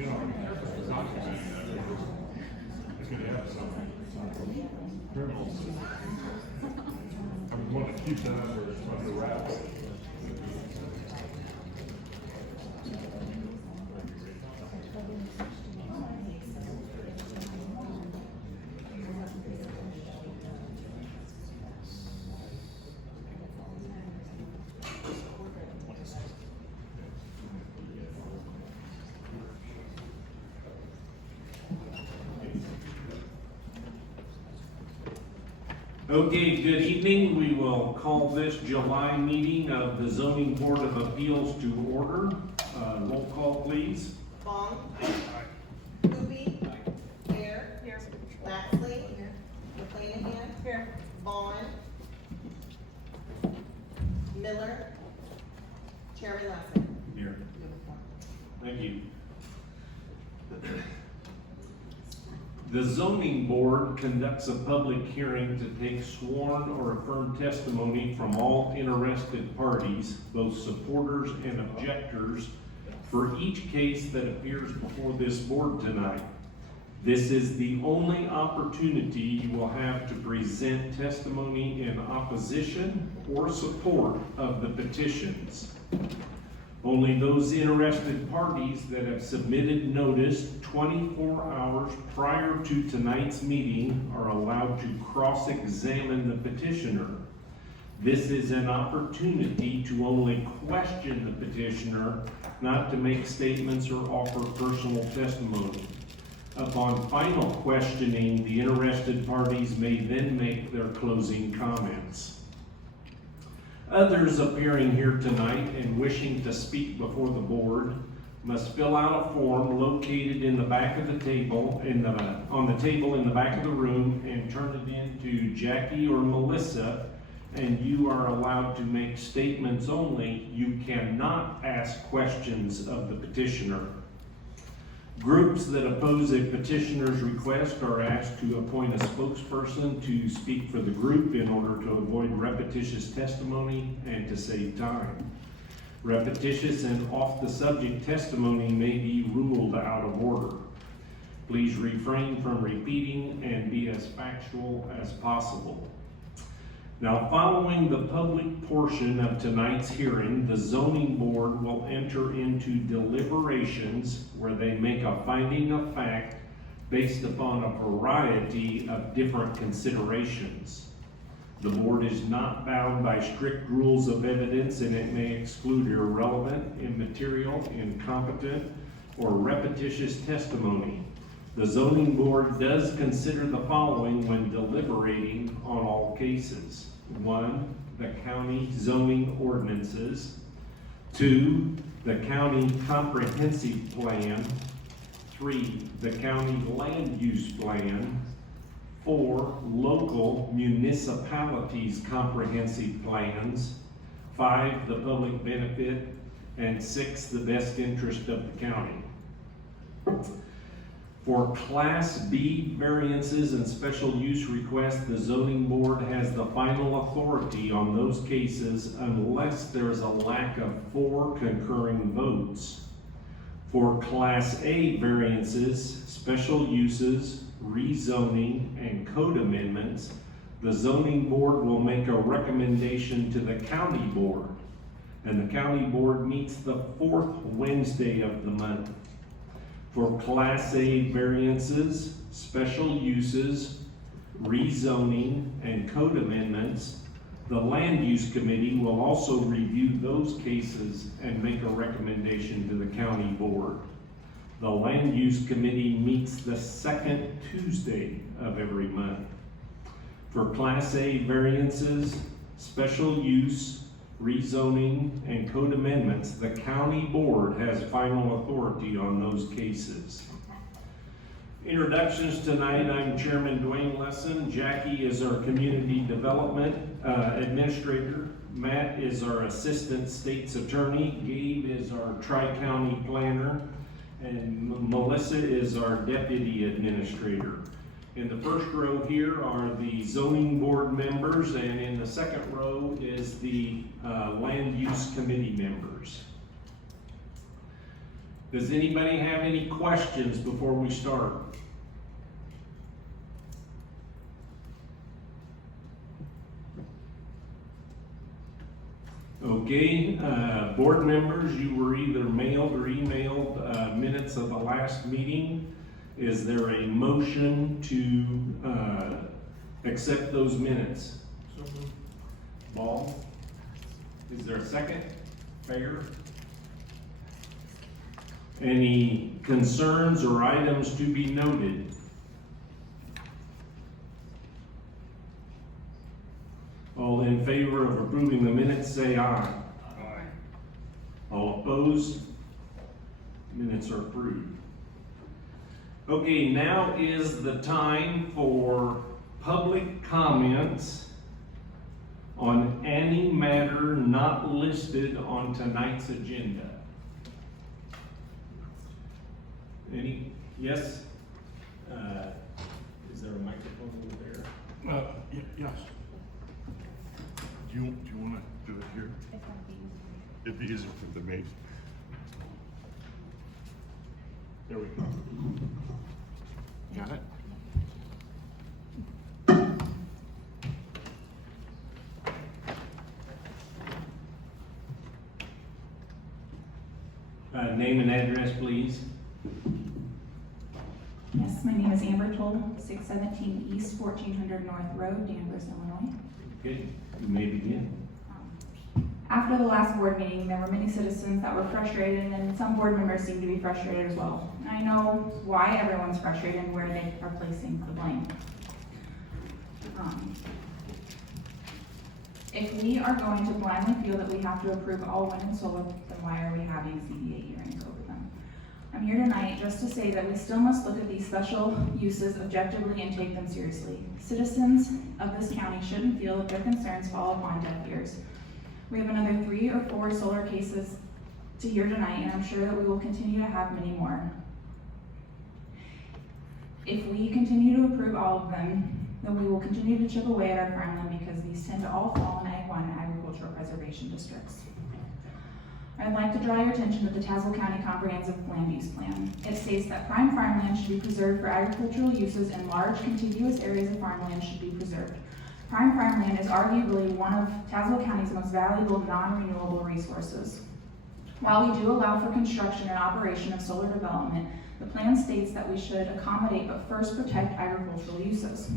you know, it's not gonna be, it's gonna have some criminals. I would want to keep that under wraps. Okay, good evening. We will call this July meeting of the Zoning Board of Appeals to order. Roll call, please. Vaughn. Hoopie. Here. Here. Maxley. Here. McClanahan. Here. Vaughn. Miller. Chairman Lassiter. Here. Thank you. The zoning board conducts a public hearing to take sworn or affirmed testimony from all interested parties, both supporters and objectors, for each case that appears before this board tonight. This is the only opportunity you will have to present testimony in opposition or support of the petitions. Only those interested parties that have submitted notice 24 hours prior to tonight's meeting are allowed to cross-examine the petitioner. This is an opportunity to only question the petitioner, not to make statements or offer personal testimony. Upon final questioning, the interested parties may then make their closing comments. Others appearing here tonight and wishing to speak before the board must fill out a form located in the back of the table, on the table in the back of the room, and turn it in to Jackie or Melissa, and you are allowed to make statements only. You cannot ask questions of the petitioner. Groups that oppose a petitioner's request are asked to appoint a spokesperson to speak for the group in order to avoid repetitious testimony and to save time. Repetitious and off-the-subject testimony may be ruled out of order. Please refrain from repeating and be as factual as possible. Now, following the public portion of tonight's hearing, the zoning board will enter into deliberations where they make a finding of fact based upon a variety of different considerations. The board is not bound by strict rules of evidence, and it may exclude irrelevant, immaterial, incompetent, or repetitious testimony. The zoning board does consider the following when deliberating on all cases. 1, the county zoning ordinances. 2, the county comprehensive plan. 3, the county land use plan. 4, local municipalities comprehensive plans. 5, the public benefit. And 6, the best interest of the county. For Class B variances and special use requests, the zoning board has the final authority on those cases unless there is a lack of 4 concurring votes. For Class A variances, special uses, rezoning, and code amendments, the zoning board will make a recommendation to the county board, and the county board meets the 4th Wednesday of the month. For Class A variances, special uses, rezoning, and code amendments, the Land Use Committee will also review those cases and make a recommendation to the county board. The Land Use Committee meets the 2nd Tuesday of every month. For Class A variances, special use, rezoning, and code amendments, the county board has final authority on those cases. Introductions tonight. I'm Chairman Dwayne Lesson. Jackie is our Community Development Administrator. Matt is our Assistant State's Attorney. Gabe is our Tri-County Planner. And Melissa is our Deputy Administrator. In the first row here are the zoning board members, and in the second row is the land use committee members. Does anybody have any questions before we start? Okay, board members, you were either mailed or emailed minutes of the last meeting. Is there a motion to accept those minutes? So moved. Ball? Is there a second? Fair? Any concerns or items to be noted? All in favor of approving the minutes, say aye. Aye. All opposed? Minutes are approved. Okay, now is the time for public comments on any matter not listed on tonight's agenda. Any? Yes? Is there a microphone over there? Yes. Do you wanna do it here? It'd be easier for the maid. There we go. Got it? Name and address, please. Yes, my name is Amber Toll, 617 East 1400 North Road, Danvers, Illinois. Okay, you may begin. After the last board meeting, there were many citizens that were frustrated, and some board members seemed to be frustrated as well. And I know why everyone's frustrated and where they are placing the blame. If we are going to blindly feel that we have to approve all wind and solar, then why are we having ZBA hearings over them? I'm here tonight just to say that we still must look at these special uses objectively and take them seriously. Citizens of this county shouldn't feel that their concerns fall upon deaf ears. We have another 3 or 4 solar cases to hear tonight, and I'm sure that we will continue to have many more. If we continue to approve all of them, then we will continue to chip away at our farmland because these tend to all fall in Ag 1 and agricultural preservation districts. I'd like to draw your attention to the Tazewell County Comprehensive Land Use Plan. It states that prime farmland should be preserved for agricultural uses and large contiguous areas of farmland should be preserved. Prime farmland is arguably one of Tazewell County's most valuable non-renewable resources. While we do allow for construction and operation of solar development, the plan states that we should accommodate but first protect agricultural uses.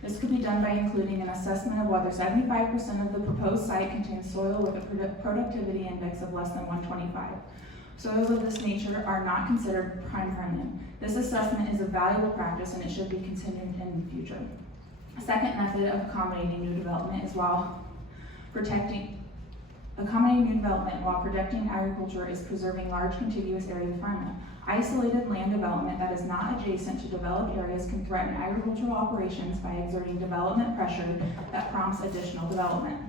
This could be done by including an assessment of whether 75% of the proposed site contains soil with a productivity index of less than 125. Soils of this nature are not considered prime farmland. This assessment is a valuable practice and it should be continued in the future. A second method of accommodating new development is protecting agriculture is preserving large contiguous areas of farmland. Isolated land development that is not adjacent to developed areas can threaten agricultural operations by exerting development pressure that prompts additional development,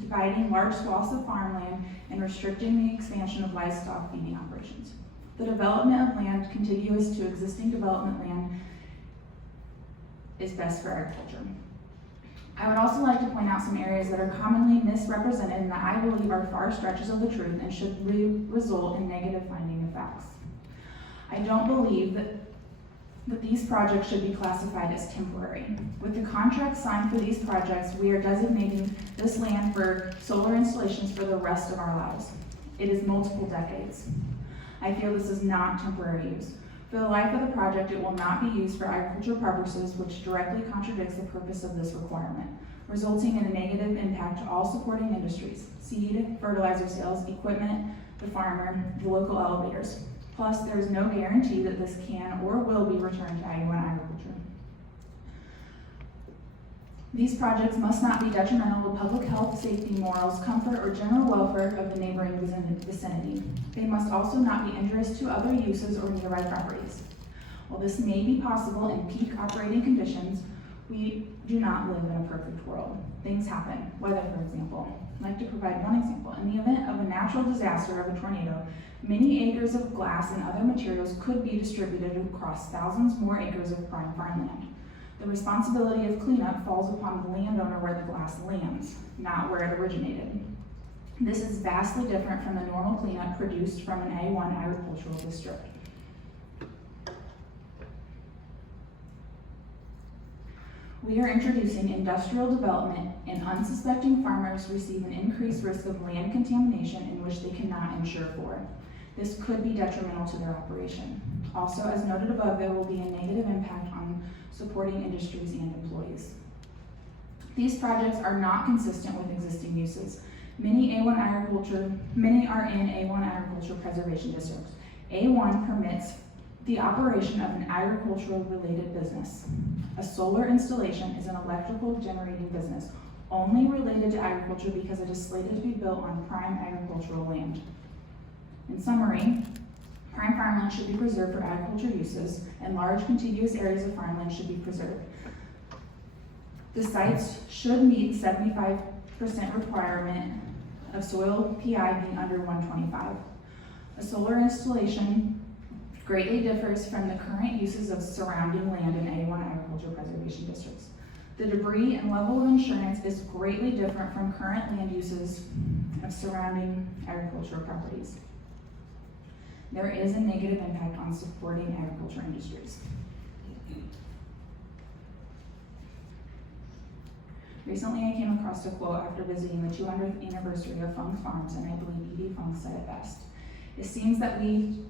dividing large swaths of farmland and restricting the expansion of livestock feeding operations. The development of land contiguous to existing development land is best for agriculture. I would also like to point out some areas that are commonly misrepresented and that I believe are far stretches of the truth and should result in negative finding of facts. I don't believe that these projects should be classified as temporary. With the contract signed for these projects, we are designating this land for solar installations for the rest of our lives. It is multiple decades. I feel this is not temporary use. For the life of the project, it will not be used for agricultural purposes, which directly contradicts the purpose of this requirement, resulting in a negative impact to all supporting industries: seed, fertilizer sales, equipment, the farmer, the local elevators. Plus, there is no guarantee that this can or will be returned to Ag 1 agriculture. These projects must not be detrimental to public health, safety, morals, comfort, or general welfare of the neighboring vicinity. They must also not be injurious to other uses or nearby properties. While this may be possible in peak operating conditions, we do not live in a perfect world. Things happen. Weather, for example. I'd like to provide one example. In the event of a natural disaster of a tornado, many acres of glass and other materials could be distributed across thousands more acres of prime farmland. The responsibility of cleanup falls upon the landowner where the glass lands, not where it originated. This is vastly different from the normal cleanup produced from an A1 agricultural district. We are introducing industrial development, and unsuspecting farmers receive an increased risk of land contamination in which they cannot insure for. This could be detrimental to their operation. Also, as noted above, there will be a negative impact on supporting industries and employees. These projects are not consistent with existing uses. Many are in A1 agriculture preservation districts. A1 permits the operation of an agricultural related business. A solar installation is an electrical generating business only related to agriculture because it is slated to be built on prime agricultural land. In summary, prime farmland should be preserved for agriculture uses, and large contiguous areas of farmland should be preserved. The sites should meet 75% requirement of soil PI being under 125. A solar installation greatly differs from the current uses of surrounding land in A1 agriculture preservation districts. The debris and level of insurance is greatly different from current land uses of surrounding agricultural properties. There is a negative impact on supporting agriculture industries. Recently, I came across a quote after visiting the 200th anniversary of Funk Farms, and I believe E.D. Funk said it best. It seems that we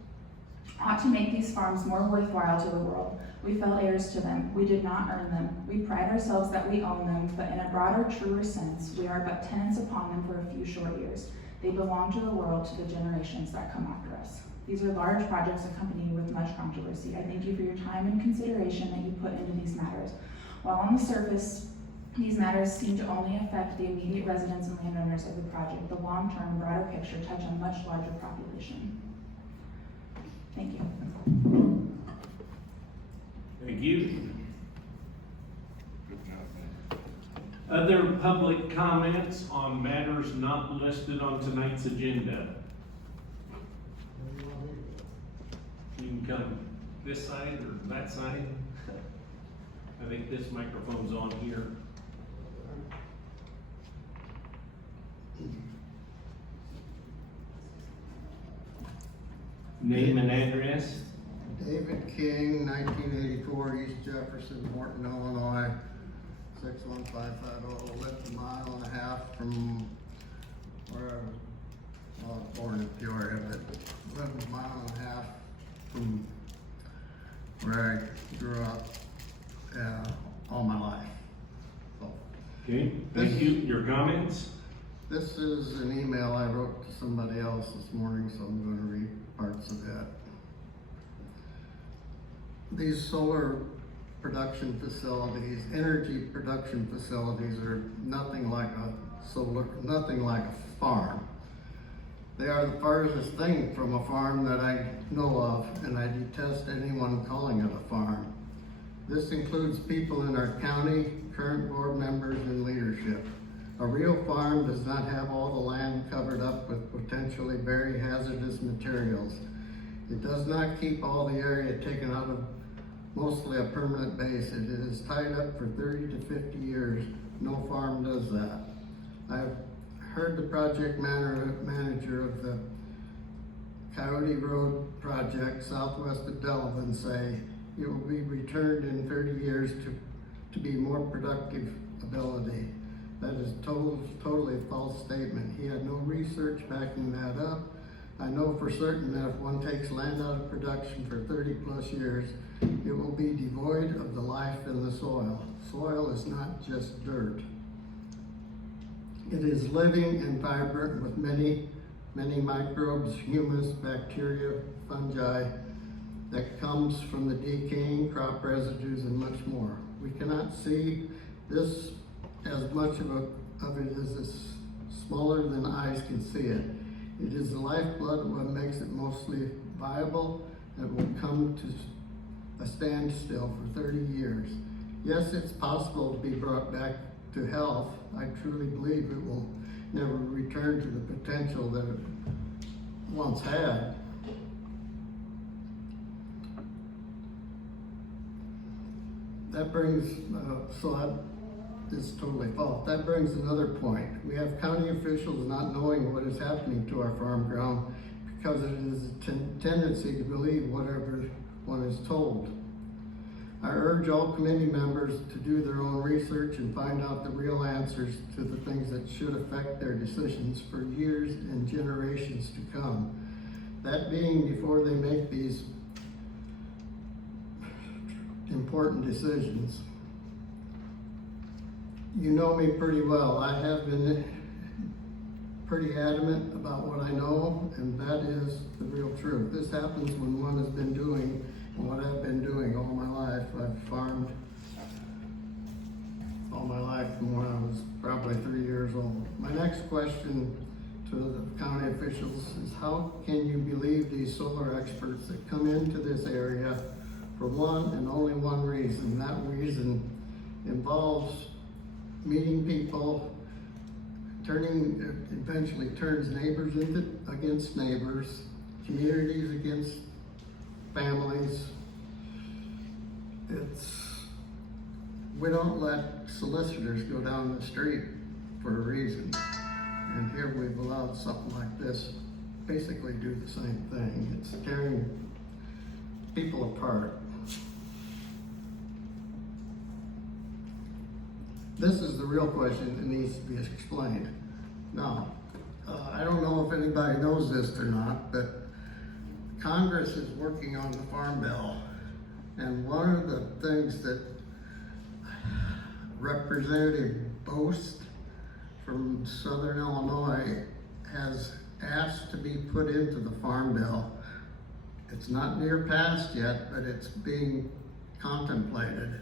ought to make these farms more worthwhile to the world. We fell heirs to them. We did not earn them. We pride ourselves that we own them, but in a broader, truer sense, we are but tenants upon them for a few short years. They belong to the world, to the generations that come after us. These are large projects accompanied with much controversy. I thank you for your time and consideration that you put into these matters. While on the surface, these matters seem to only affect the immediate residents and landowners of the project, the long-term, broader picture touch a much larger population. Thank you. Thank you. Good job, man. Other public comments on matters not listed on tonight's agenda? You can come this side or that side. I think this microphone's on here. Name and address. David King, 1984, East Jefferson, Morton, Illinois, 61550. Lived a mile and a half from where I was, well, I was born in Peoria, but lived a mile and a half from where I grew up all my life. So, Okay, thank you. Your comments? this is an email I wrote to somebody else this morning, so I'm going to read parts of it. These solar production facilities, energy production facilities, are nothing like a farm. They are the farthest thing from a farm that I know of, and I detest anyone calling it a farm. This includes people in our county, current board members, and leadership. A real farm does not have all the land covered up with potentially very hazardous materials. It does not keep all the area taken out of mostly a permanent base. It is tied up for 30 to 50 years. No farm does that. I've heard the project manager of the Coyote Road project southwest of Delavan say it will be returned in 30 years to be more productive ability. That is totally false statement. He had no research backing that up. I know for certain that if one takes land out of production for 30 plus years, it will be devoid of the life in the soil. Soil is not just dirt. It is living and vibrant with many microbes, humus, bacteria, fungi that comes from the decaying crop residues and much more. We cannot see this as much of it as it's smaller than eyes can see it. It is the lifeblood of what makes it mostly viable and will come to a standstill for 30 years. Yes, it's possible to be brought back to health. I truly believe it will never return to the potential that it once had. That brings, is totally false. That brings another point. We have county officials not knowing what is happening to our farm ground because it is a tendency to believe whatever one is told. I urge all committee members to do their own research and find out the real answers to the things that should affect their decisions for years and generations to come. That being before they make these important decisions. You know me pretty well. I have been pretty adamant about what I know, and that is the real truth. This happens when one has been doing what I've been doing all my life. I've farmed all my life from when I was probably 3 years old. My next question to the county officials is, how can you believe these solar experts that come into this area for one and only one reason? That reason involves meeting people, eventually turns neighbors against neighbors, communities against families. We don't let solicitors go down the street for a reason. And here we've allowed something like this basically do the same thing. It's tearing people apart. This is the real question that needs to be explained. Now, I don't know if anybody knows this or not, but Congress is working on the Farm Bill. And one of the things that Representative Bost from Southern Illinois has asked to be put into the Farm Bill, it's not near passed yet, but it's being contemplated,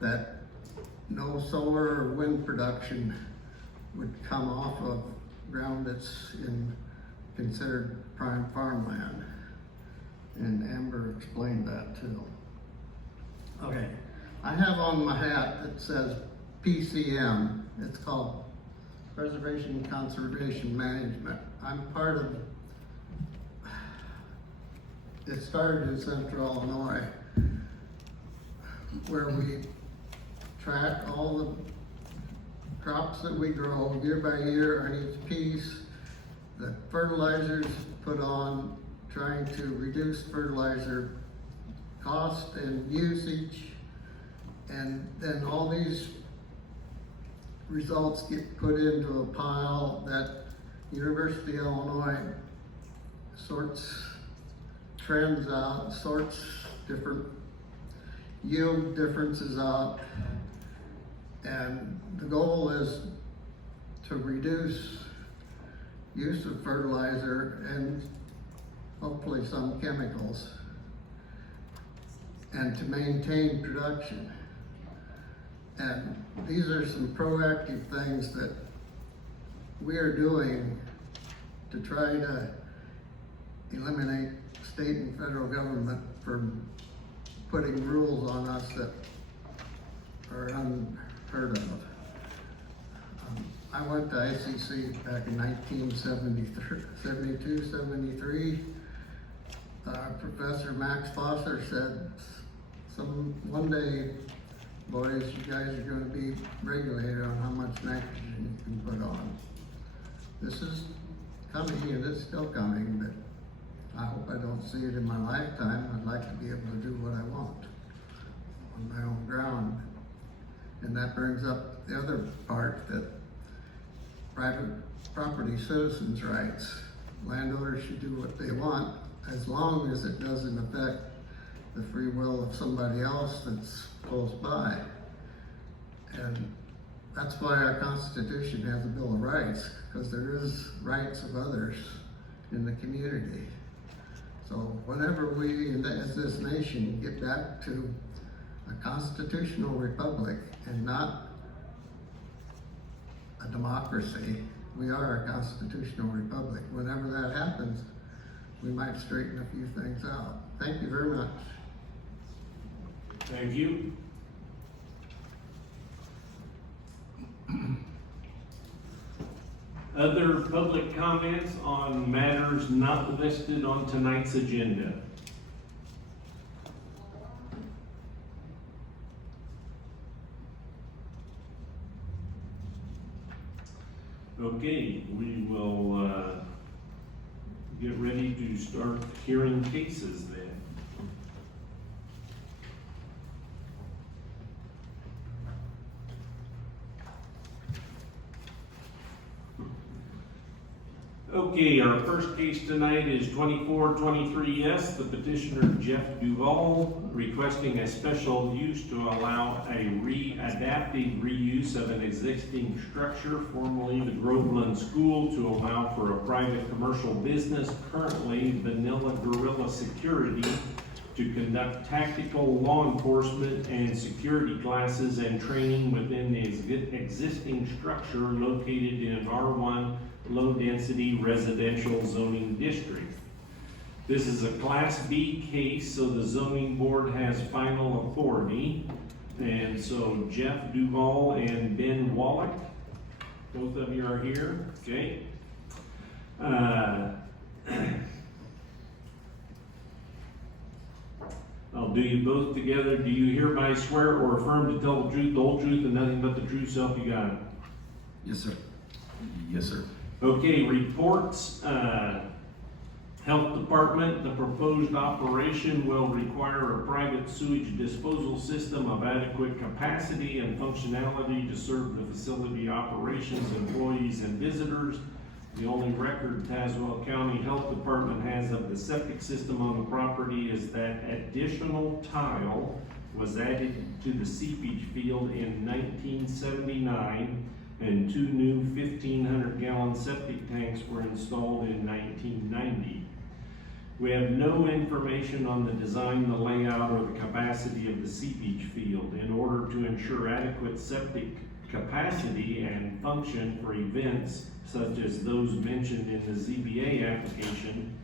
that no solar or wind production would come off of ground that's considered prime farmland. And Amber explained that too. Okay, I have on my hat that says PCM. It's called Preservation and Conservation Management. I'm part of, it started in Central Illinois, where we track all the crops that we grow year by year on each piece, the fertilizers put on, trying to reduce fertilizer cost and usage, and then all these results get put into a pile that University of Illinois trends out, sorts different yield differences out, and the goal is to reduce use of fertilizer and hopefully some chemicals, and to maintain production. And these are some proactive things that we are doing to try to eliminate state and federal government from putting rules on us that are unheard of. I went to ICC back in 1972, 73. Professor Max Foster said, one day, boys, you guys are going to be regulated on how much nitrogen you can put on. This is coming, and it's still coming, but I hope I don't see it in my lifetime. I'd like to be able to do what I want on my own ground. And that brings up the other part, that private property citizens' rights. Landowners should do what they want as long as it doesn't affect the free will of somebody else that's close by. And that's why our Constitution has a Bill of Rights, because there is rights of others in the community. So whenever we, as this nation, get back to a constitutional republic and not a democracy, we are a constitutional republic. Whenever that happens, we might straighten a few things out. Thank you very much. Thank you. Other public comments on matters not listed on tonight's agenda? Okay, we will, get ready to start hearing cases then. Okay, our first case tonight is 2423S, the petitioner Jeff Duval requesting a special use to allow a adaptive reuse of an existing structure, formerly the Groveland School, to allow for a private commercial business, currently Vanilla Gorilla Security, to conduct tactical law enforcement and security classes and training within the existing structure located in an R1 low-density residential zoning district. This is a Class B case, so the zoning board has final authority. And so Jeff Duval and Ben Wallach, both of you are here, okay? I'll do you both together. Do you hereby swear or affirm to tell the truth, the whole truth, and nothing but the truth, so help you God? Yes, sir. Yes, sir. Okay, reports, Health Department, the proposed operation will require a private sewage disposal system of adequate capacity and functionality to serve the facility operations, employees, and visitors. The only record Tazewell County Health Department has of the septic system on the property is that additional tile was added to the seepage field in 1979, and 2 new 1,500-gallon septic tanks were installed in 1990. We have no information on the design, the layout, or the capacity of the seepage field. In order to ensure adequate septic capacity and function for events such as those mentioned in the ZBA application,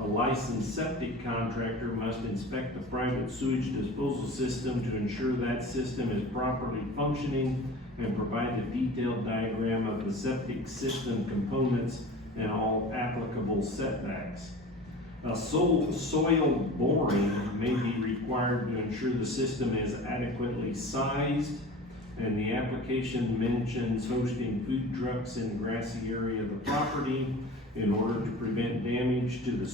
a licensed septic contractor must inspect the private sewage disposal system to ensure that system is properly functioning and provide a detailed diagram of the septic system components and all applicable setbacks. A soil boring may be required to ensure the system is adequately sized, and the application mentions hosting food trucks in the grassy area of the property in order to prevent damage to the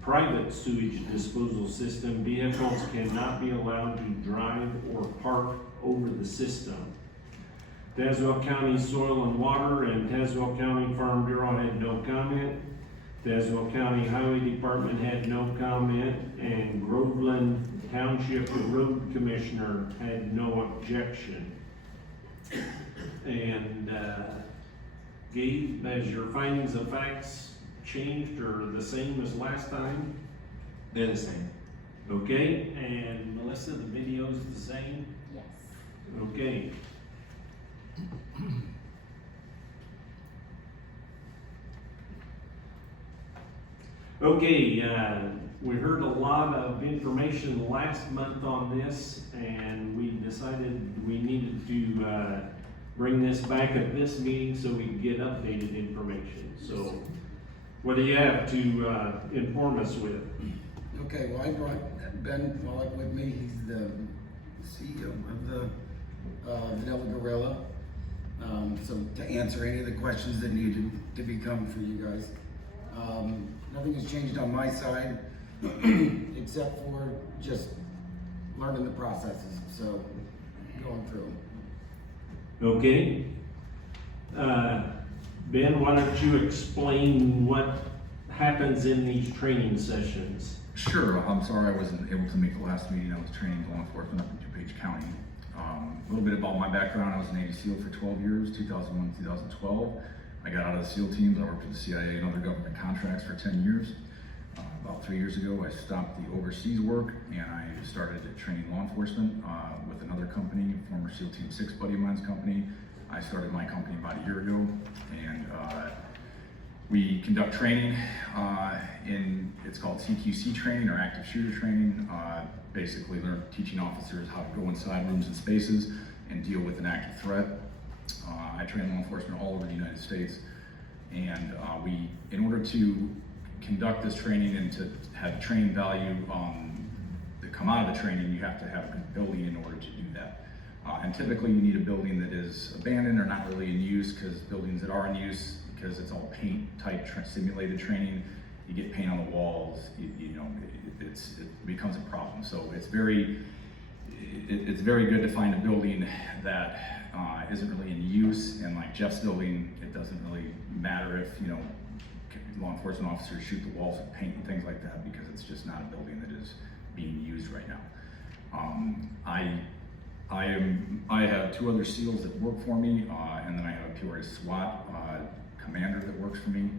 private sewage disposal system. Vehicles cannot be allowed to drive or park over the system. Tazewell County Soil and Water and Tazewell County Farm Bureau had no comment. Tazewell County Highway Department had no comment, and Groveland Township Road Commissioner had no objection. And Gabe, has your findings of facts changed or the same as last time? They're the same. Okay, and Melissa, the video's the same? Yes. Okay. Okay, we heard a lot of information last month on this, and we decided we needed to bring this back at this meeting so we could get updated information. So, what do you have to inform us with? Okay, well, I brought Ben Wallach with me. He's the CEO of the Vanilla Gorilla. So to answer any of the questions that needed to become for you guys. Nothing has changed on my side, except for just learning the processes, so going through them. Okay. Ben, why don't you explain what happens in these training sessions? Sure. I'm sorry I wasn't able to make the last meeting. I was training law enforcement up in DuPage County. A little bit about my background. I was a Navy SEAL for 12 years, 2001 to 2012. I got out of the SEAL teams. I worked for the CIA and other government contracts for 10 years. About 3 years ago, I stopped the overseas work and I started training law enforcement with another company, former SEAL Team 6 buddy of mine's company. I started my company about a year ago, and we conduct training it's called CQC training, or active shooter training. Basically, teaching officers how to go inside rooms and spaces and deal with an active threat. I train law enforcement all over the United States, and in order to conduct this training and to have training value that come out of the training, you have to have a good building in order to do that. And typically you need a building that is abandoned or not really in use, because buildings that are in use, because it's all paint type simulated training, you get paint on the walls, you know, it becomes a problem. So it's very good to find a building that isn't really in use, and like Jeff's building, it doesn't really matter if, you know, law enforcement officers shoot the walls with paint and things like that, because it's just not a building that is being used right now. I have 2 other SEALs that work for me, and then I have a Peoria SWAT commander that works for me.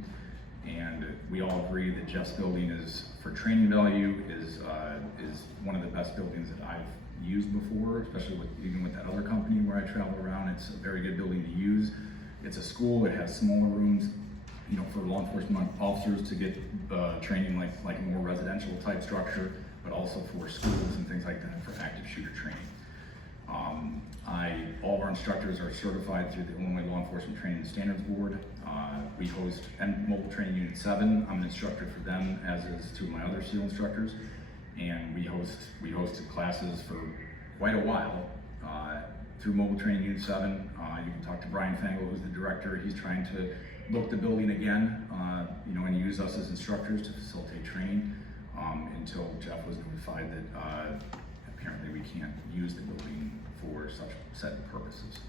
And we all agree that Jeff's building is, for training value, is one of the best buildings that I've used before, especially even with that other company where I travel around. It's a very good building to use. It's a school. It has smaller rooms, you know, for law enforcement officers to get training like a more residential type structure, but also for schools and things like that for active shooter training. All of our instructors are certified through the Illinois Law Enforcement Training and Standards Board. We host Mobile Training Unit 7. I'm an instructor for them, as is 2 of my other SEAL instructors. And we hosted classes for quite a while through Mobile Training Unit 7. You can talk to Brian Fangle, who's the director. He's trying to book the building again, you know, and use us as instructors to facilitate training until Jeff was notified that apparently we can't use the building for such set purposes.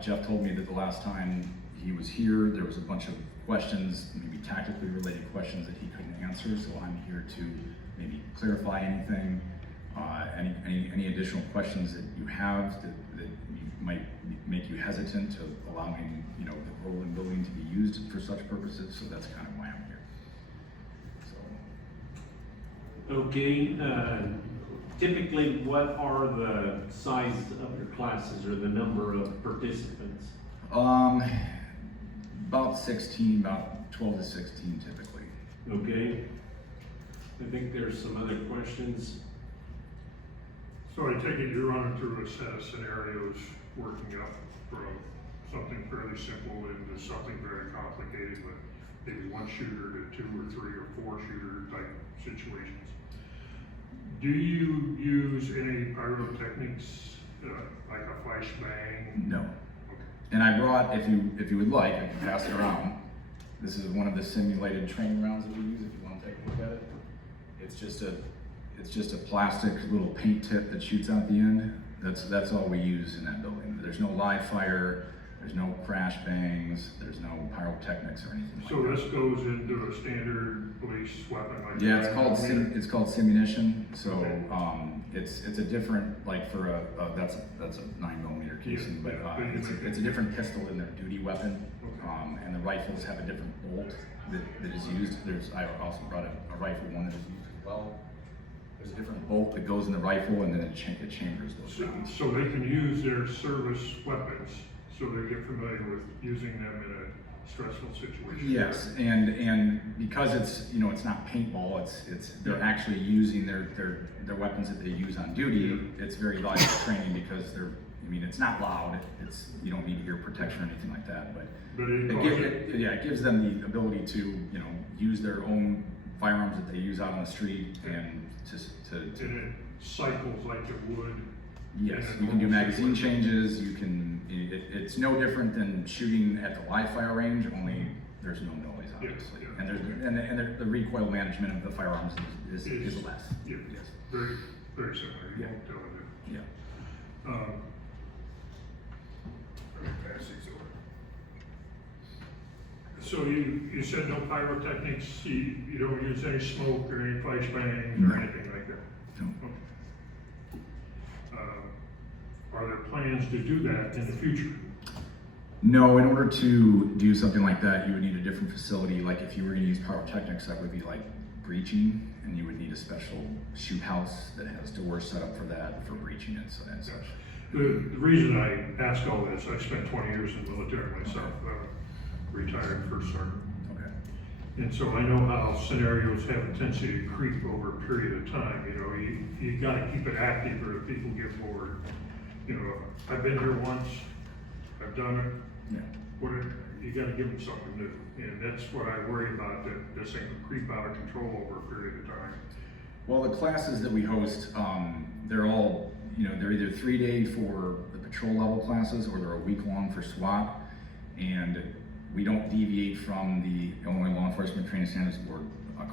Jeff told me that the last time he was here, there was a bunch of questions, maybe tactically related questions that he couldn't answer, so I'm here to maybe clarify anything, any additional questions that you have that might make you hesitant to allowing, you know, the rolling building to be used for such purposes. So that's kind of why I'm here. So. Okay, typically what are the size of your classes or the number of participants? About 16, about 12 to 16 typically. Okay, I think there's some other questions. So I take it you're running through a set of scenarios, working up from something fairly simple into something very complicated, with maybe 1 shooter to 2 or 3 or 4 shooter type situations. Do you use any pyrotechnics, like a flashbang? No. Okay. And I brought, if you would like, I can pass it around. This is one of the simulated training rounds that we use. If you want to take a look at it, it's just a plastic little paint tip that shoots out the end. That's all we use in that building. There's no live fire, there's no crash bangs, there's no pyrotechnics or anything like that. So this goes into a standard police weapon like Yeah, that? it's called simunition. So Okay. it's a different, like for that's a 9mm casing, Yeah, but yeah. it's a different pistol than their duty weapon. Okay. And the rifles have a different bolt that is used. I also brought a rifle one that is used as well. There's a different bolt that goes in the rifle, and then it chambers those rounds. So they can use their service weapons, so they get familiar with using them in a stressful situation? Yes, and because it's, you know, it's not paintball, it's they're actually using their weapons that they use on duty. It's very valuable training because it's not loud. You don't need ear protection or anything like that, but it gives them the ability to, you know, use their own firearms that they use out on the street and And it cycles like it would? Yes, you can do magazine changes. You can. It's no different than shooting at the live fire range. Only there's no noise, obviously, Yeah. and the recoil management of the firearms is less. Yeah. Yes. Very, very similar. You Yeah. won't tell it. Yeah. Let me pass these over. So you said no pyrotechnics. You don't use any smoke or any flashbangs or No. anything like that? No. Okay. Are there plans to do that in the future? No, in order to do something like that, you would need a different facility. Like if you were going to use pyrotechnics, that would be like breaching, and you would need a special shoot house that has doors set up for that, for breaching and such. The reason I ask all this, I spent 20 years in the military myself, retired first sergeant. Okay. And so I know how scenarios have a tendency to creep over a period of time. You know, you gotta keep it active or people get bored. You know, I've been here once, I've done it. Yeah. You gotta give them something new. And that's what I worry about, that this thing could creep out of control over a period of time. Well, the classes that we host, they're all, you know, they're either 3-day for the patrol level classes or they're a week long for SWAT. And we don't deviate from the Illinois Law Enforcement Training Standards Board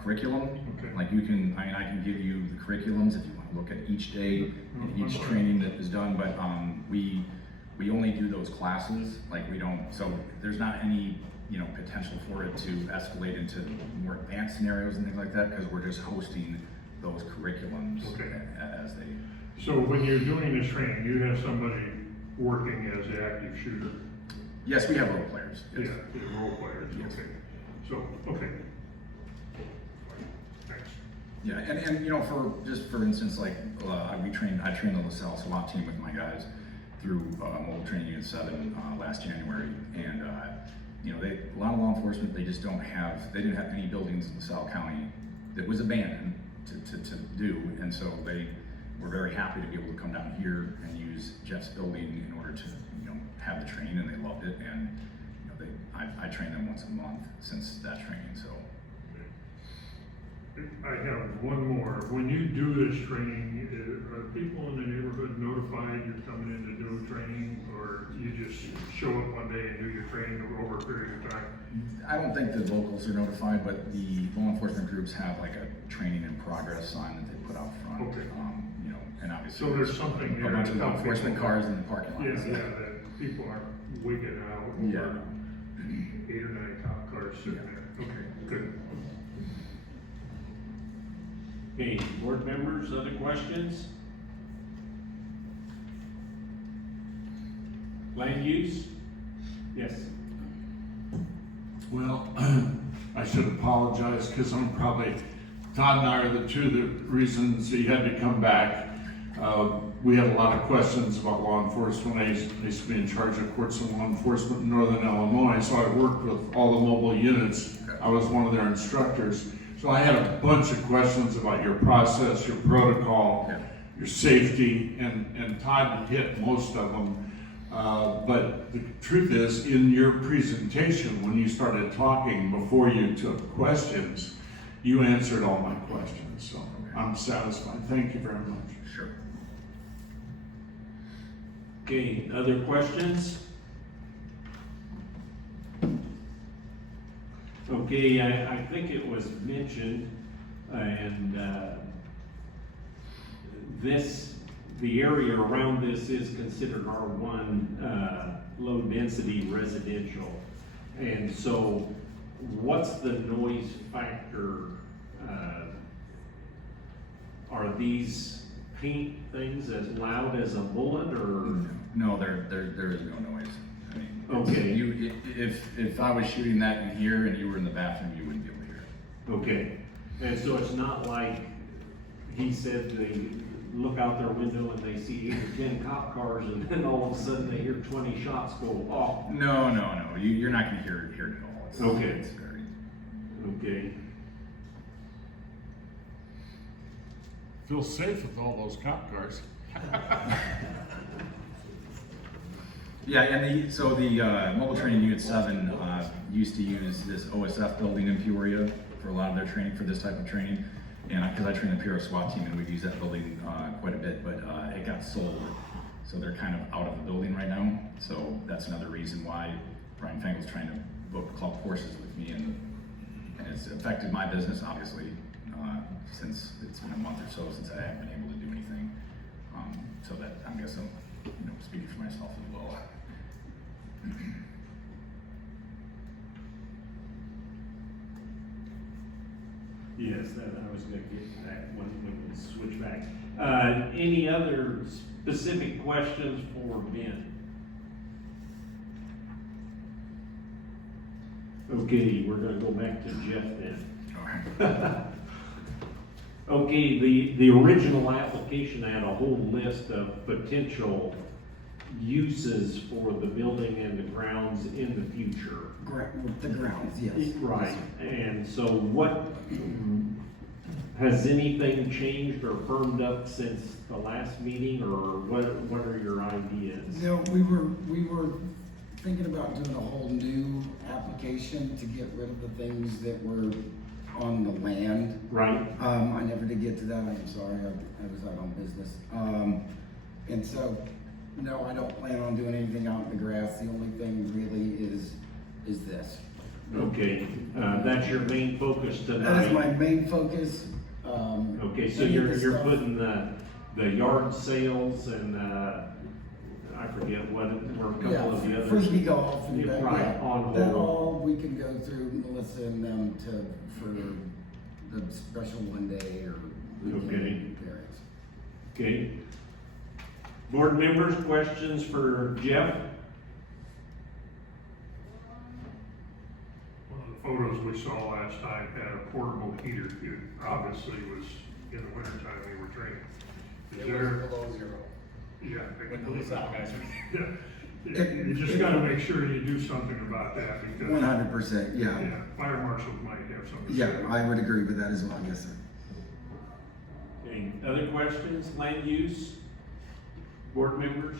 curriculum. Okay. Like you can, I mean, I can give you the curriculums if you want to look at each day and each training that is done, but we only do those classes. Like we don't, so there's not any, you know, potential for it to escalate into more advanced scenarios and things like that, because we're just hosting those curriculums Okay. as they. So when you're doing this training, you have somebody working as the active shooter? Yes, we have role players. Yeah, the role players, Yes. okay. So, okay. Thanks. Yeah, and you know, for instance, like I trained the LaSalle SWAT team with my guys through Mobile Training Unit 7 last January, and you know, a lot of law enforcement, they didn't have any buildings in LaSalle County that was abandoned to do, and so they were very happy to be able to come down here and use Jeff's building in order to, you know, have the training, and they loved it, and you know, I train them once a month since that training, so. I have one more. When you do this training, are people in the neighborhood notified you're coming in to do training, or you just show up one day and do your training over a period of time? I don't think the locals are notified, but the law enforcement groups have like a training in progress sign that they put out front. Okay. You know, and obviously. So there's something A there bunch to of law tell enforcement people. cars in the parking lot. Yeah, that people aren't wigging out over 8 or 9 cop cars sitting Yeah. there. Okay, good. Okay, board members, other questions? Land use? Yes. Well, I should apologize because I'm probably, Todd and I are the two reasons he had to come back. We had a lot of questions about law enforcement. I used to be in charge of courts and law enforcement in Northern Illinois, so I worked with all the mobile units. I was one of their instructors. So I had a bunch of questions about your process, your protocol, your safety, and Todd hit most of them. But the truth is, in your presentation, when you started talking before you took questions, you answered all my questions, so I'm satisfied. Thank you very much. Sure. Okay, other questions? Okay, I think it was mentioned, and the area around this is considered R1 low density residential. And so what's the noise factor? Are these paint things as loud as a bullet, or? No, there is no noise. I mean, Okay. if I was shooting that in here and you were in the bathroom, you wouldn't be able to hear it. Okay, and so it's not like he said they look out their window and they see 8 or 10 cop cars and then all of a sudden they hear 20 shots go off. No, you're not gonna hear it at all. Okay. It's very. Okay, Feel safe with all those cop cars. Yeah, and the Mobile Training Unit 7 used to use this OSF building in Peoria for a lot of their training, for this type of training. And because I train the Peoria SWAT team, and we've used that building quite a bit, but it got sold. So they're kind of out of the building right now. So that's another reason why Brian Fangel's trying to book club courses with me, and it's affected my business, obviously, since it's been a month or so since I haven't been able to do anything. So that, I guess I'm, speaking for myself as well. yes, that I was gonna get to that when we switch back. Any other specific questions for Ben? Okay, we're gonna go back to Jeff then. Okay, the original application had a whole list of potential uses for the building and the grounds in the future. The grounds, yes. Right, and so what, has anything changed or firmed up since the last meeting, or what are your ideas? No, we were thinking about doing a whole new application to get rid of the things that were on the land. Right, I never did get to that, I'm sorry, I was out on business. And so, no, I don't plan on doing anything out in the grass. The only thing really is this. Okay, that's your main focus tonight? That is my main focus. Okay, so any of you're the stuff- putting the yard sales and, I forget what, or a couple of the Yeah, others. frisbee golf and Yeah, that, right, yeah. on That hold. all we can go through Melissa and them for the special one day or weekend Okay. variance. Okay. Board members, questions for Jeff? One of the photos we saw last time had a portable heater. It obviously was in the wintertime we were training. Is It there? was below zero. Yeah. When the sound guys were. Yeah. You just gotta make sure you do something about that because. 100%, yeah. Yeah, fire marshals might have something to say. Yeah, I would agree with that as well, yes, sir. Okay, other questions, land use? Board members?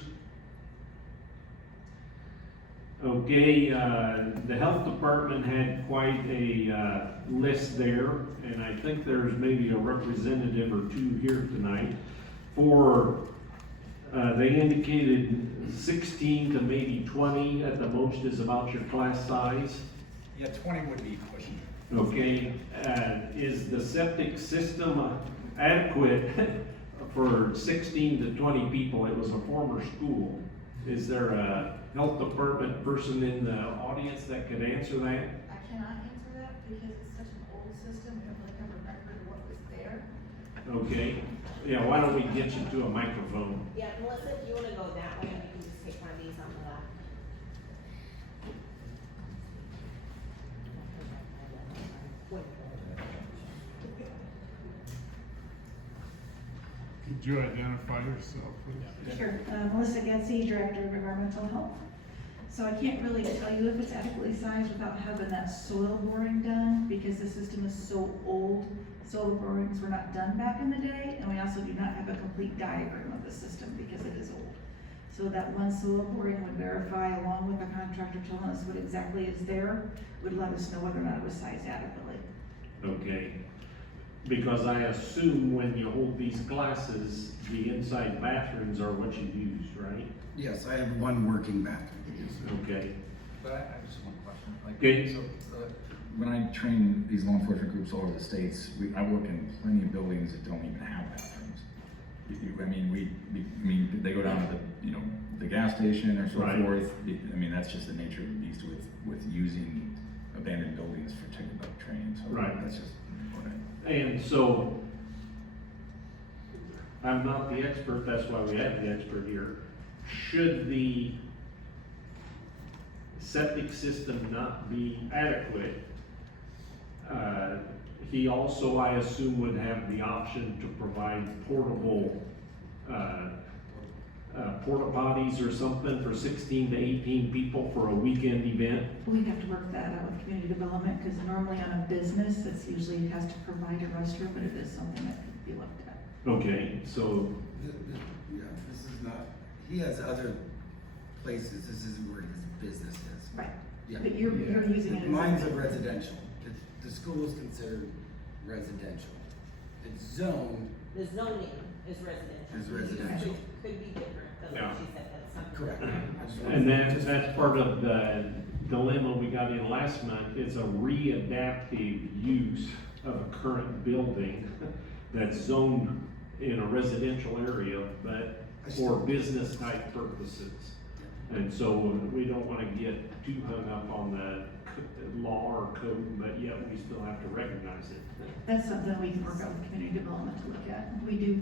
Okay, the health department had quite a, list there, and I think there's maybe a representative or two here tonight. They indicated 16 to maybe 20 at the most is about your class size. Yeah, 20 would be pushing it. Okay, is the septic system adequate for 16 to 20 people? It was a former school. Is there a health department person in the audience that could answer that? I cannot answer that because it's such an old system, we don't really have a record of what was there. Okay, yeah, why don't we get you to a microphone? Yeah, Melissa, if you wanna go that way, you can just take one of these on the left. Could you identify yourself, please? Sure, Melissa Getzi, Director of Environmental Health. So I can't really tell you if it's adequately sized without having that soil boring done, because the system is so old. Soil borings were not done back in the day, and we also do not have a complete diagram of the system because it is old. So that one soil boring would verify, along with the contractor telling us what exactly is there, would let us know whether or not it was sized adequately. Okay, because I assume when you hold these classes, the inside bathrooms are what you use, right? Yes, I have one working bathroom. Okay, But I have just one question. Like, Okay. so, when I train these law enforcement groups all over the states, I work in plenty of buildings that don't even have bathrooms. I mean, they go down to the gas station or so Right. forth. I mean, that's just the nature of the beast with using abandoned buildings for technical training. So Right. that's just what I. and so, I'm not the expert, that's why we have the expert here. Should the septic system not be adequate, he also, I assume, would have the option to provide portable, porta potties or something for 16 to 18 people for a weekend event? We'd have to work that out with community development, because normally on a business, it's usually has to provide a restroom, but it is something that could be looked at. Okay, so, Yeah, this is not, he has other places, this isn't where his business is. Right. Yeah. But you're using it as. Mine's a residential. The school is considered residential. It's zoned, The zoning is residential. Is residential. Could be different than Yeah. what she said, that's not correct. I just and wanted to- that's part of the dilemma we got in last month. It's a readaptive use of a current building that's zoned in a residential area, but for business type purposes. And so we don't wanna get too hung up on the law or code, but yet we still have to recognize it. That's something we can work out with community development to look at. We do,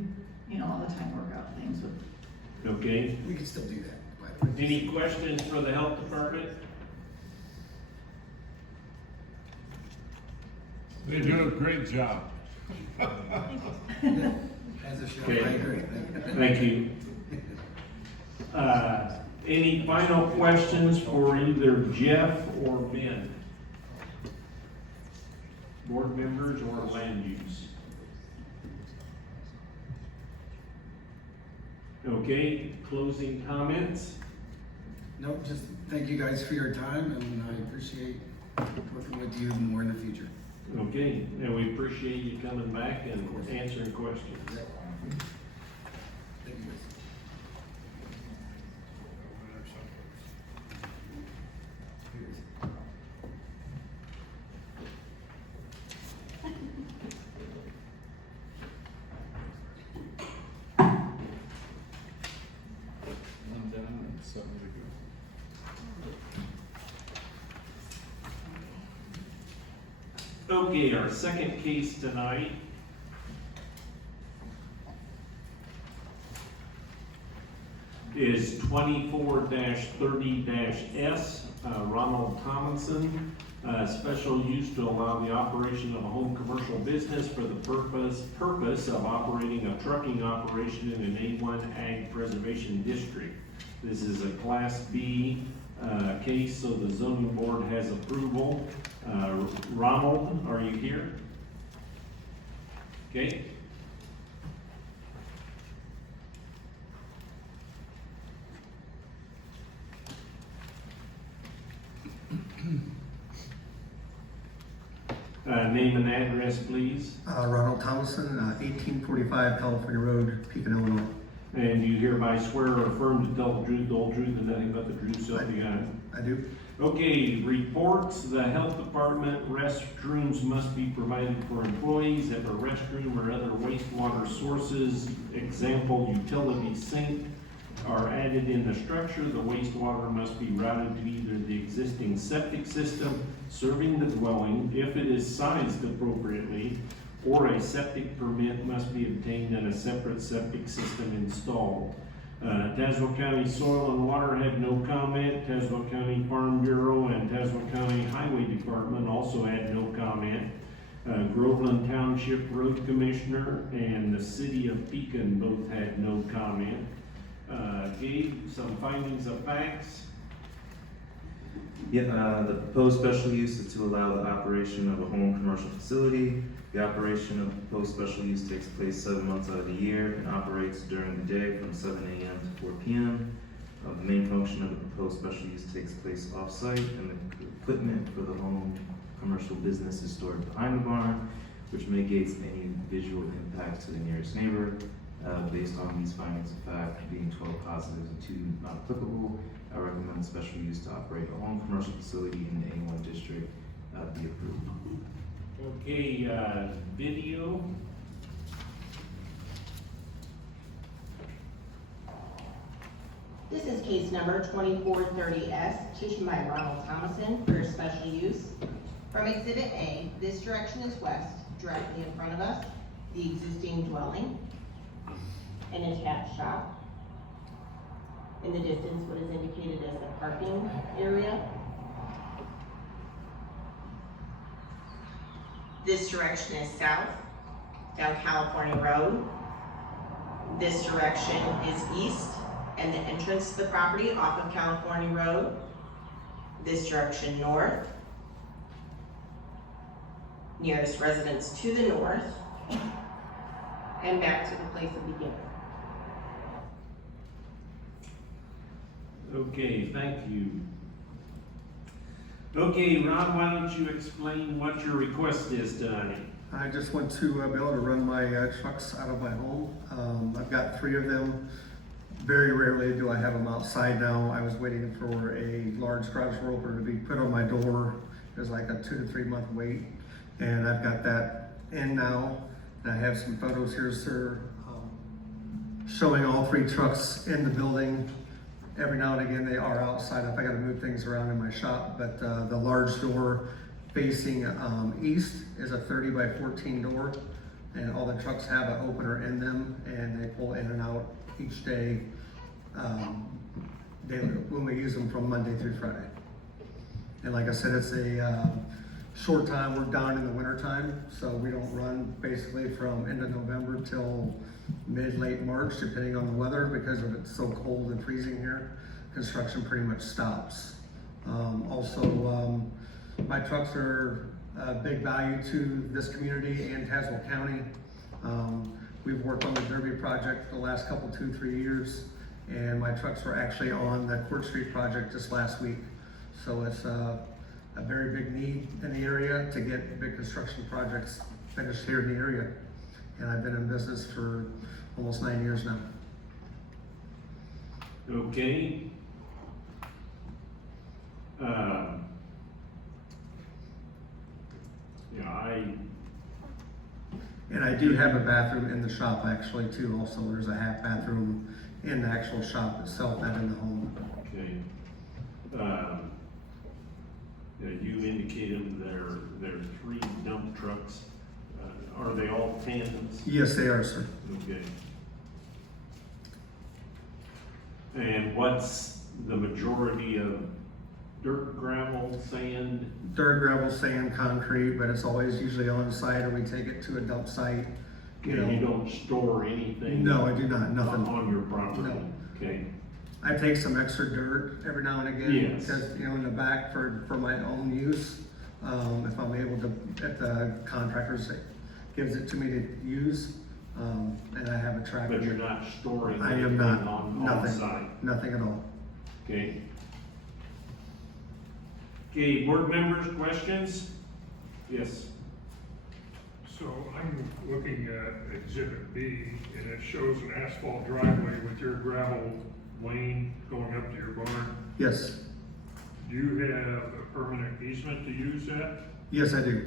all the time work out things with. Okay, We can still do that, by the way. any questions for the health department? They do a great job. Yeah, as a show, I Okay. agree. Thank you. Any final questions for either Jeff or Ben? Board members or land use? Okay, closing comments? Nope, just thank you guys for your time, and I appreciate working with you more in the future. Okay, and we appreciate you coming back and answering questions. Thank you guys. Okay, our second case tonight is 24-30-S, Ronald Tomlinson, special use to allow the operation of a home commercial business for the purpose of operating a trucking operation in an A1 Ag Preservation District. This is a Class B case, so the zoning board has approval. Ronald, are you here? Okay. Name and address, please. Ronald Thomason, 1845 California Road, Pekin, Illinois. And you hereby swear or affirm to tell the truth, the whole truth, and nothing but the truth, so help you God. I do. Okay, reports, the health department, restrooms must be provided for employees if a restroom or other wastewater sources, example, utility sink, are added in the structure. The wastewater must be routed to either the existing septic system serving the dwelling, if it is sized appropriately, or a septic permit must be obtained and a separate septic system installed. Tazewell County Soil and Water had no comment. Tazewell County Farm Bureau and Tazewell County Highway Department also had no comment. Groveland Township Road Commissioner and the City of Pekin both had no comment. Gabe, some findings of facts. Yeah, the proposed special use is to allow the operation of a home commercial facility. The operation of the proposed special use takes place 7 months out of the year and operates during the day from 7 a.m. to 4 p.m. The main function of the proposed special use takes place off-site, and the equipment for the home commercial business is stored behind the barn, which mitigates any visual impact to the nearest neighbor. Based on these findings of fact, being 12 positives and 2 not applicable, I recommend the special use to operate a home commercial facility in the A1 district be approved. Okay, video. This is case number 2430S, petitioned by Ronald Thomason for special use. From Exhibit A, this direction is west, directly in front of us, the existing dwelling, an attached shop. In the distance, what is indicated as the parking area. This direction is south, down California Road. This direction is east, and the entrance to the property off of California Road. This direction north. Nearest residence to the north, and back to the place of beginning. Okay, thank you. Okay, Ron, why don't you explain what your request is tonight? I just want to be able to run my trucks out of my home. I've got 3 of them. Very rarely do I have them outside now. I was waiting for a large garage door opener to be put on my door. There's like a 2 to 3 month wait, and I've got that in now. And I have some photos here, sir, showing all 3 trucks in the building. Every now and again they are outside if I gotta move things around in my shop, but the large door facing east is a 30 by 14 door, and all the trucks have an opener in them, and they pull in and out each day daily when we use them from Monday through Friday. And like I said, it's a short time. We're down in the winter time, so we don't run basically from end of November till mid-late March, depending on the weather, because of it's so cold and freezing here. Construction pretty much stops. My trucks are a big value to this community and Tazewell County. We've worked on the Derby project for the last couple, 2-3 years, and my trucks were actually on the Court Street project just last week. So it's a very big need in the area to get big construction projects finished here in the area. And I've been in business for almost 9 years now. Okay. And I do have a bathroom in the shop actually too. Also, there's a half bathroom in the actual shop itself, not in the home. Okay. You indicated there are 3 dump trucks. Are they all tandems? Yes, they are, sir. Okay. And what's the majority of dirt, gravel, sand? Dirt, gravel, sand, concrete, but it's always usually on site, or we take it to a dump site, you And you know. don't store anything? No, I do not, nothing. On your property? No. Okay. I take some extra dirt every now and again. Yes. Because, you know, in the back for my own use, if I'm able to, if the contractors gives it to me to use, and I have a tractor. But you're not storing I am anything not, on nothing, site? nothing at all. Okay. Okay, board members, questions? Yes. So I'm looking at Exhibit B, and it shows an asphalt driveway with your gravel lane going up to your barn. Yes, Do you have a permanent easement to use that? yes, I do.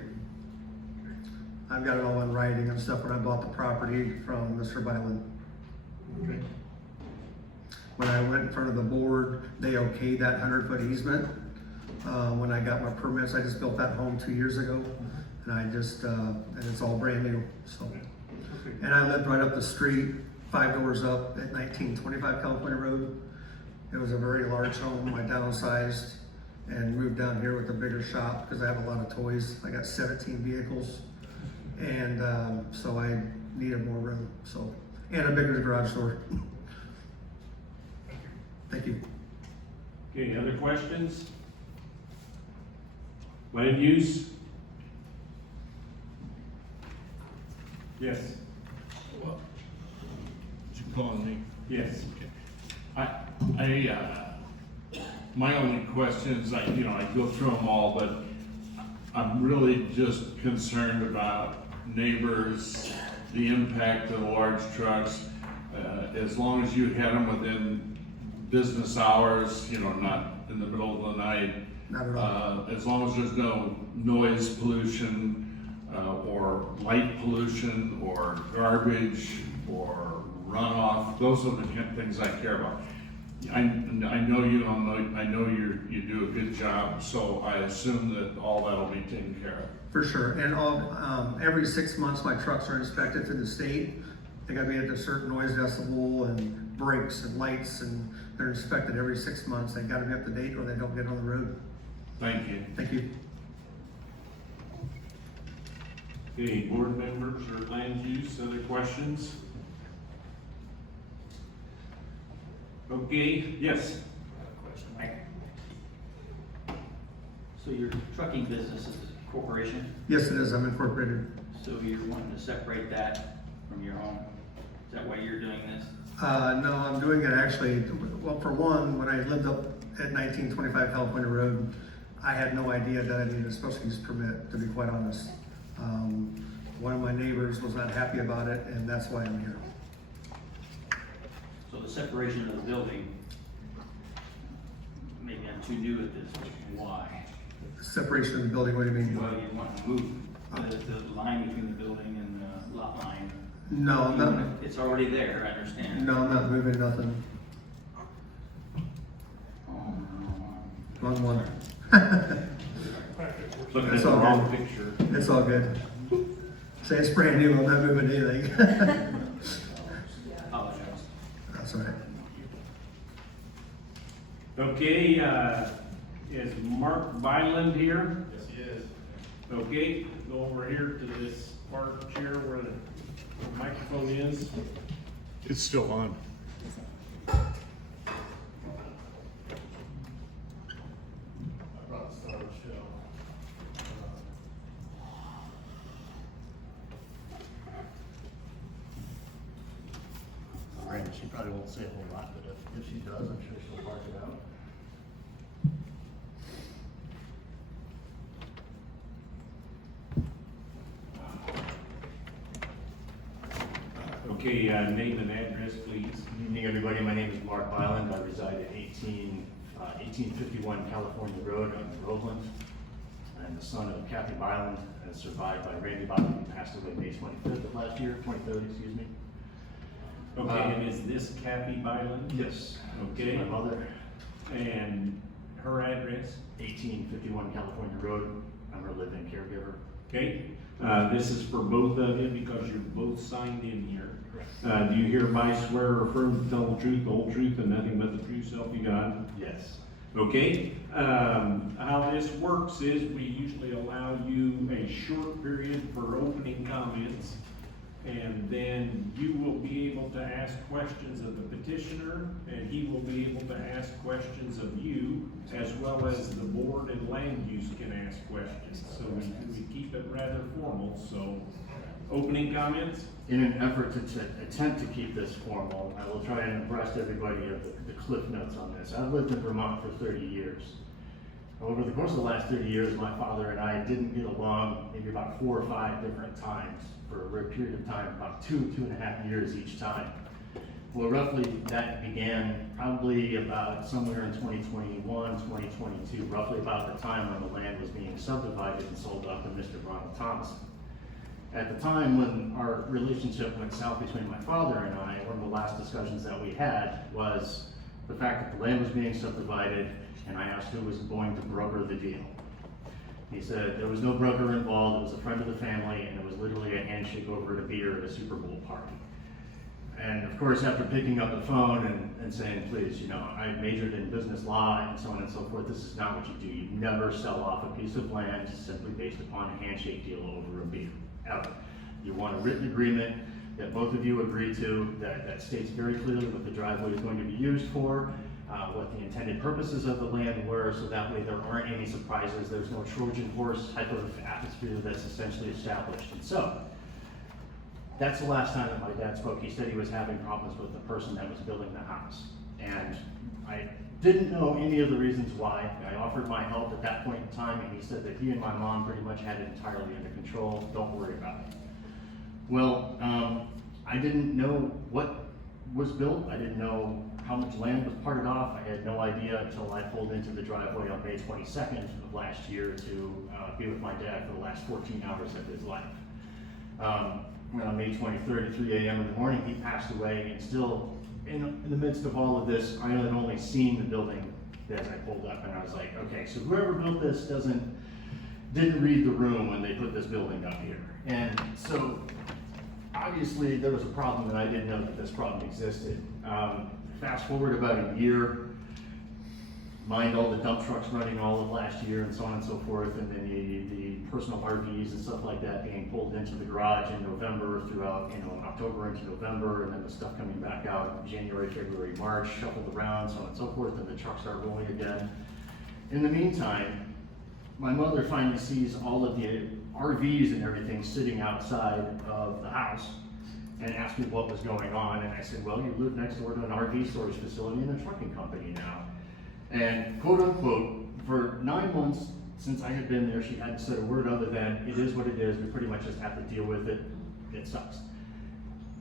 I've got it all in writing and stuff when I bought the property from Mr. Byland. Okay. When I went in front of the board, they okayed that 100-foot easement. When I got my permits, I just built that home 2 years ago, and I just, and it's all brand new, so. Okay. And I lived right up the street, 5 doors up at 1925 California Road. It was a very large home. I downsized and moved down here with a bigger shop because I have a lot of toys. I got 17 vehicles, and so I needed more room, so, and a bigger garage door. Thank you. Okay, other questions? Land use? Yes. Well, you calling me? Yes. My only question is, I go through them all, but I'm really just concerned about neighbors, the impact of the large trucks. As long as you had them within business hours, not in the middle of the night. Not at all. As long as there's no noise pollution, or light pollution, or garbage, or runoff, those are the kind of things I care about. I know you do a good job, so I assume that all that'll be taken care of. For sure, and every 6 months, my trucks are inspected through the state. They gotta be at a certain noise decibel and brakes and lights, and they're inspected every 6 months. They gotta be up to date or they don't get on the road. Thank you. Thank you. Okay, board members or land use, other questions? Okay, yes. Question, Mike. So your trucking business is a corporation, Yes, it is, I'm incorporated. so you're wanting to separate that from your own? Is that why you're doing this? No, I'm doing it actually, well, for one, when I lived up at 1925 California Road, I had no idea that I needed a special use permit, to be quite honest. One of my neighbors was not happy about it, and that's why I'm here. So the separation of the building, maybe I'm too new at this, but why? Separation of the building, what do you mean? Well, you want to move the line between the building and the lot line. No, I'm not, It's already there, I understand. no, I'm not moving nothing. Oh, no. Wrong one. Looking at That's the all wrong good. picture. It's all good. Say it's brand new, I'm not moving anything. Apologize. That's all right. Okay, is Mark Byland here? Yes, he is. Okay, go over here to this far chair where the microphone is. It's still on. I brought the Star Show. Brandon, she probably won't say a whole lot, but if she does, I'm sure she'll bark it out. Okay, name and address, please. Good evening, everybody. My name is Mark Byland. I reside at 1851 California Road in Groveland. I'm the son of Kathy Byland, and survived by Randy Byland, who passed away May 25th of last year, 23rd, excuse me. Okay, and is this Kathy Byland? Yes. Okay. My mother. And her address? 1851 California Road. I'm her live-in caregiver. Okay, this is for both of you because you're both signed in here. Correct. Do you hereby swear or affirm to tell the truth, the whole truth, and nothing but the true self you got? Yes. Okay, how this works is we usually allow you a short period for opening comments, and then you will be able to ask questions of the petitioner, and he will be able to ask questions of you, as well as the board and land use can ask questions. So we keep it rather formal, so opening comments? In an effort to attempt to keep this formal, I will try and abreast everybody of the cliff notes on this. I've lived in Vermont for 30 years. Over the course of the last 30 years, my father and I didn't get along maybe about 4 or 5 different times for a period of time, about 2.5 years each time. Well, roughly that began probably about somewhere in 2021, 2022, roughly about the time when the land was being subdivided and sold off to Mr. Ronald Thomason. At the time when our relationship went south between my father and I, one of the last discussions that we had was the fact that the land was being subdivided, and I asked who was going to broker the deal. He said there was no broker involved, it was a friend of the family, and it was literally a handshake over a beer at a Super Bowl party. And of course, after picking up the phone and saying, please, you know, I majored in business law and so on and so forth, this is not what you do. You never sell off a piece of land simply based upon a handshake deal over a beer, ever. You want a written agreement that both of you agree to, that states very clearly what the driveway is going to be used for, what the intended purposes of the land were, so that way there aren't any surprises, there's no Trojan horse type of atmosphere that's essentially established. And so, that's the last time that my dad spoke. He said he was having problems with the person that was building the house. And I didn't know any of the reasons why. I offered my help at that point in time, and he said that he and my mom pretty much had it entirely under control. Don't worry about it. Well, I didn't know what was built. I didn't know how much land was parted off. I had no idea until I pulled into the driveway on May 22nd of last year to be with my dad for the last 14 hours of his life. On May 23rd at 3 a.m. in the morning, he passed away, and still in the midst of all of this, I had only seen the building as I pulled up, and I was like, okay, so whoever built this didn't read the room when they put this building up here. And so obviously there was a problem, and I didn't know that this problem existed. Fast forward about a year, mind all the dump trucks running all of last year and so on and so forth, and then the personal RVs and stuff like that being pulled into the garage in November throughout, October into November, and then the stuff coming back out in January, February, March, shuffled around, so on and so forth, and the trucks start rolling again. In the meantime, my mother finally sees all of the RVs and everything sitting outside of the house and asked me what was going on, and I said, well, you live next door to an RV storage facility and a trucking company now. And quote unquote, for 9 months since I had been there, she hadn't said a word other than, it is what it is, we pretty much just have to deal with it, it sucks.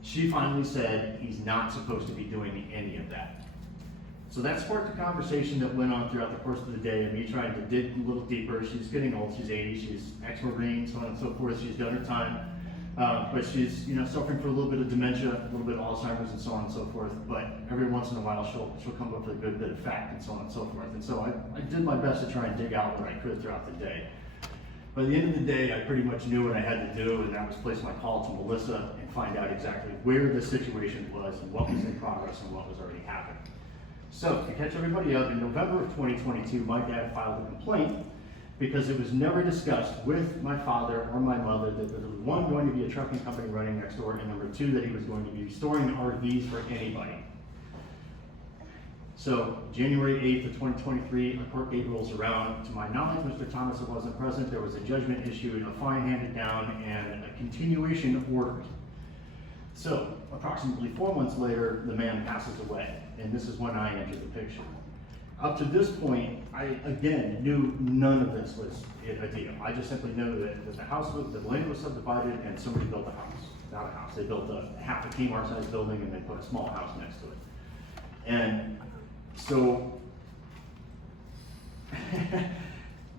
She finally said, he's not supposed to be doing any of that. So that sparked a conversation that went on throughout the course of the day, and me trying to dig a little deeper. She's getting old, she's 80, she's ex-Marine, so on and so forth, she's done her time. But she's, suffering from a little bit of dementia, a little bit of Alzheimer's and so on and so forth, but every once in a while she'll come up with a good bit of fact and so on and so forth. And so I did my best to try and dig out what I could throughout the day. By the end of the day, I pretty much knew what I had to do, and that was place my call to Melissa and find out exactly where the situation was and what was in progress and what was already happening. So, to catch everybody up, in November of 2022, my dad filed a complaint because it was never discussed with my father or my mother that there was, one, going to be a trucking company running next door, and number two, that he was going to be storing RVs for anybody. So, January 8th of 2023, a court date rolls around. To my knowledge, Mr. Thomas wasn't present. There was a judgment issued, a fine handed down, and a continuation ordered. So, approximately 4 months later, the man passes away, and this is when I entered the picture. Up to this point, I, again, knew none of this was a deal. I just simply knew that the land was subdivided and somebody built a house. Not a house, they built half a Kmart-sized building and then put a small house next to it. And so,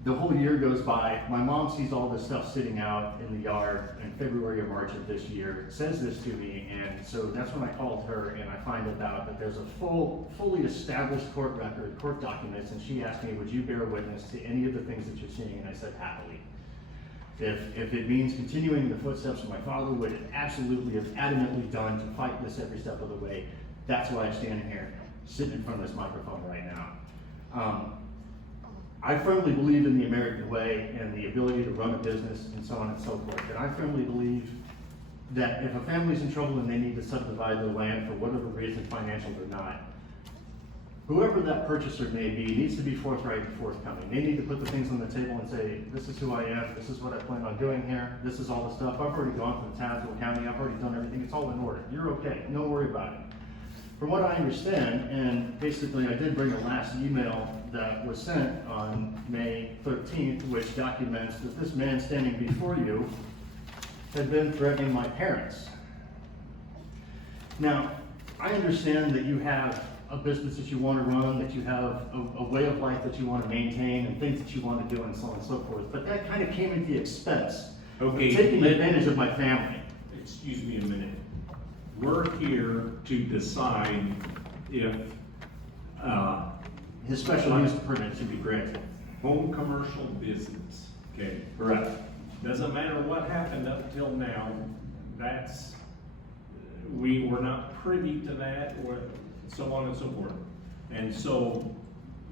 The whole year goes by, my mom sees all this stuff sitting out in the yard in February or March of this year, says this to me, and so that's when I called her and I find out that there's a fully established court record, court documents, and she asked me, would you bear witness to any of the things that you're seeing, and I said, happily. If it means continuing the footsteps of my father, would absolutely have adamantly done to fight this every step of the way. That's why I'm standing here, sitting in front of this microphone right now. I firmly believe in the American way and the ability to run a business and so on and so forth. And I firmly believe that if a family's in trouble and they need to subdivide their land for whatever reason, financial or not, whoever that purchaser may be needs to be forthright and forthcoming. They need to put the things on the table and say, this is who I am, this is what I plan on doing here, this is all the stuff. I've already gone from the town to the county, I've already done everything, it's all in order. You're okay, don't worry about it. From what I understand, and basically I did bring a last email that was sent on May 13th, which documents that this man standing before you had been threatening my parents. Now, I understand that you have a business that you want to run, that you have a way of life that you want to maintain, and things that you want to do, and so on and so forth, but that kind of came at the expense of taking advantage of my family. Excuse me a minute. We're here to decide if, His special use permit should be granted. home commercial business, okay? Correct. Doesn't matter what happened up till now, we were not privy to that, or so on and so forth. And so,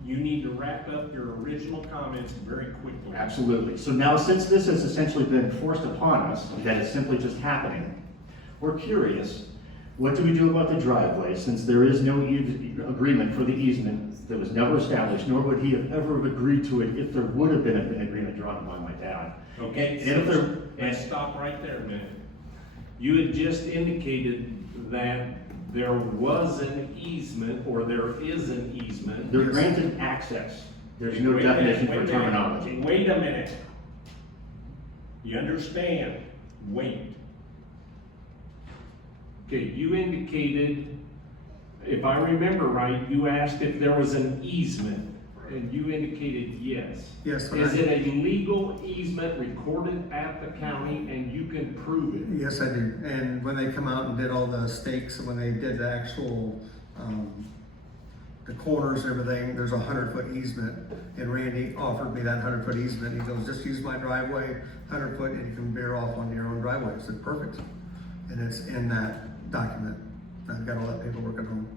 you need to wrap up your original comments very quickly. Absolutely. So now, since this has essentially been forced upon us, that is simply just happening, we're curious, what do we do about the driveway, since there is no agreement for the easement that was never established, nor would he have ever agreed to it if there would have been an agreement drawn by my dad. Okay, And if there, let's stop right there a minute. You had just indicated that there was an easement, or there is an easement. they're granted access. There's no Wait a minute, definition wait a for minute, terminology. Wait a minute. You understand? Wait. Okay, you indicated, if I remember right, you asked if there was an easement, and you indicated yes. Yes, but Is it a legal easement recorded at the county and you can prove it? Yes, I do. And when they come out and did all the stakes, and when they did the actual, the corners and everything, there's a 100-foot easement. And Randy offered me that 100-foot easement. He goes, just use my driveway, 100 foot, and you can veer off on your own driveway. I said, perfect. And it's in that document. I've got all that paperwork at home.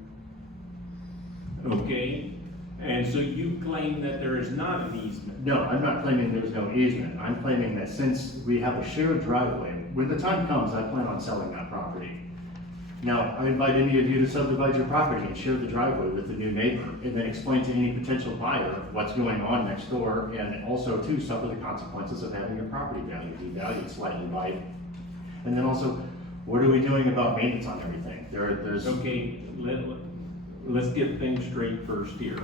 Okay, and so you claim that there is not an easement? No, I'm not claiming there's no easement. I'm claiming that since we have a shared driveway, when the time comes, I plan on selling that property. Now, I invite any of you to subdivide your property and share the driveway with the new neighbor, and then explain to any potential buyer what's going on next door, and also to suffer the consequences of having your property value devalued slightly by, and then also, what are we doing about maintenance on everything? There's. Okay, let's get things straight first here.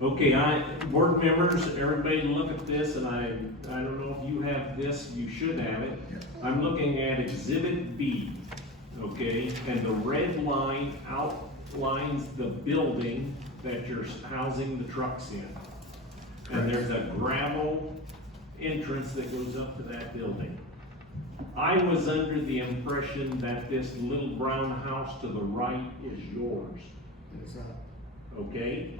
Board members, everybody look at this, and I don't know if you have this, you should have it. I'm looking at Exhibit B, okay? And the red line outlines the building that you're housing the trucks in. And there's a gravel entrance that goes up to that building. I was under the impression that this little brown house to the right is yours, okay?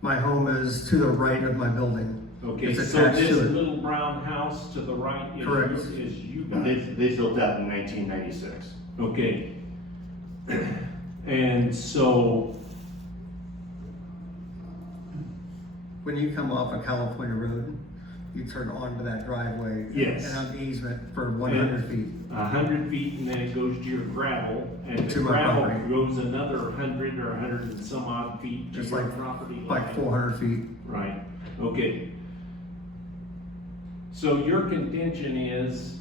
My home is to the right of my building. Okay, It's so attached this to it. little brown house to the right Correct. is you They guys. built that in 1996. Okay. And so, When you come off of California Road, you turn onto that driveway. Yes. And have the easement for 100 feet. 100 feet, and then it goes to your gravel, and the To my gravel property. goes another 100 or 100 and some odd feet to Just your like- property line. Like 400 feet. Right, okay. So your contention is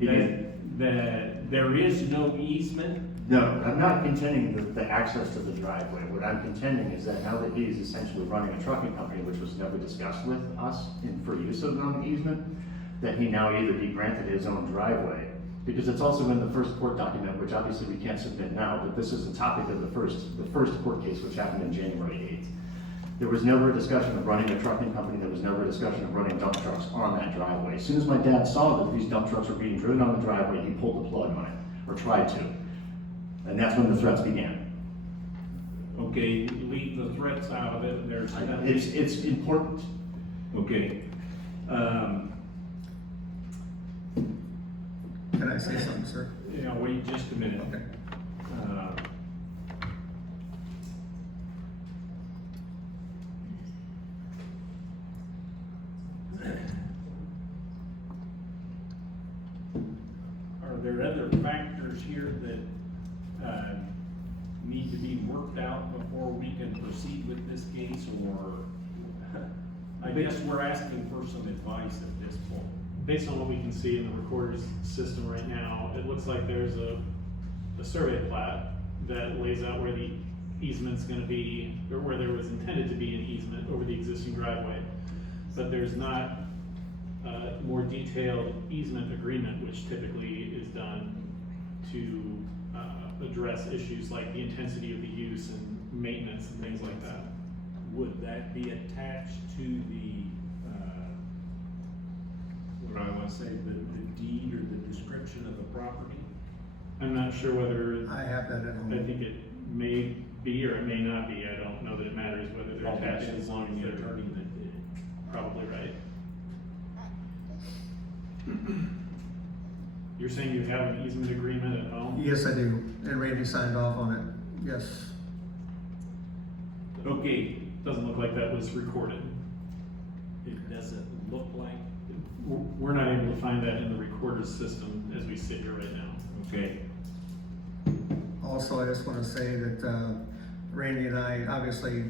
that there is no easement? No, I'm not contending the access to the driveway. What I'm contending is that now that he's essentially running a trucking company, which was never discussed with us for use of an easement, that he now either be granted his own driveway, because it's also in the first court document, which obviously we can't submit now, but this is the topic of the first court case, which happened in January 8th. There was never a discussion of running a trucking company, there was never a discussion of running dump trucks on that driveway. As soon as my dad saw that these dump trucks were being driven on the driveway, he pulled the plug on it, or tried to. And that's when the threats began. Okay, leave the threats out of it, there's nothing. It's important. Okay. Can I say something, sir? Yeah, wait just a minute. Okay. Are there other factors here that, need to be worked out before we can proceed with this case, or? I guess we're asking for some advice at this point. Based on what we can see in the recorder's system right now, it looks like there's a survey plat that lays out where the easement's gonna be, or where there was intended to be an easement over the existing driveway. But there's not a more detailed easement agreement, which typically is done to address issues like the intensity of the use and maintenance and things like that. Would that be attached to the, what do I wanna say, the deed or the description of the property? I'm not sure whether, I have that at home. I think it may be or it may not be, I don't know that it matters whether they're Probably attached as depends long on as the they're attorney that did it. probably right. You're saying you have an easement agreement at home? Yes, I do, and Randy signed off on it, yes. Okay, Doesn't look like that was recorded. it doesn't look like, We're not able to find that in the recorder's system as we sit here right now. okay. Also, I just wanna say that, Randy and I obviously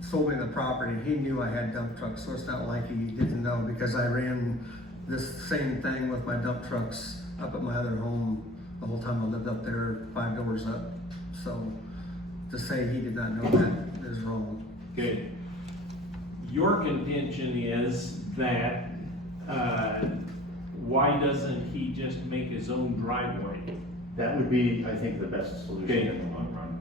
sold me the property. He knew I had dump trucks, so it's not like he didn't know, because I ran this same thing with my dump trucks up at my other home the whole time I lived up there, 5 doors up. So to say he did not know that is wrong. Okay. Your contention is that, why doesn't he just make his own driveway? That would be, I think, the best solution Okay. in the long run.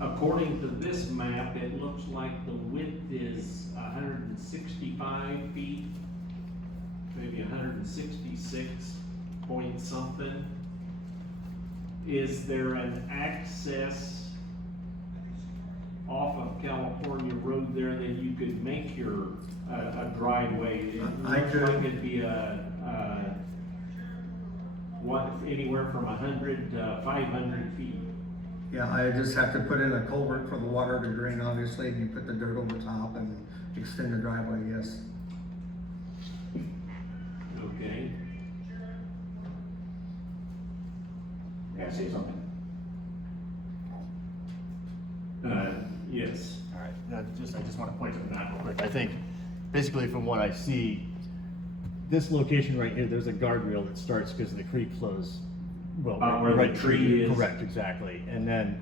According to this map, it looks like the width is 165 feet, maybe 166 point something. Is there an access off of California Road there that you could make your, a driveway? It I looks could. like it'd be anywhere from 100 to 500 feet. Yeah, I just have to put in a culvert for the water to drain, obviously, and you put the dirt over top and extend the driveway, yes. Okay. May I say something? Yes. All right, I just want to point to the map real quick. I think, basically from what I see, this location right here, there's a guardrail that starts because the creek flows. Well, Where the right tree is. Correct, exactly. And then,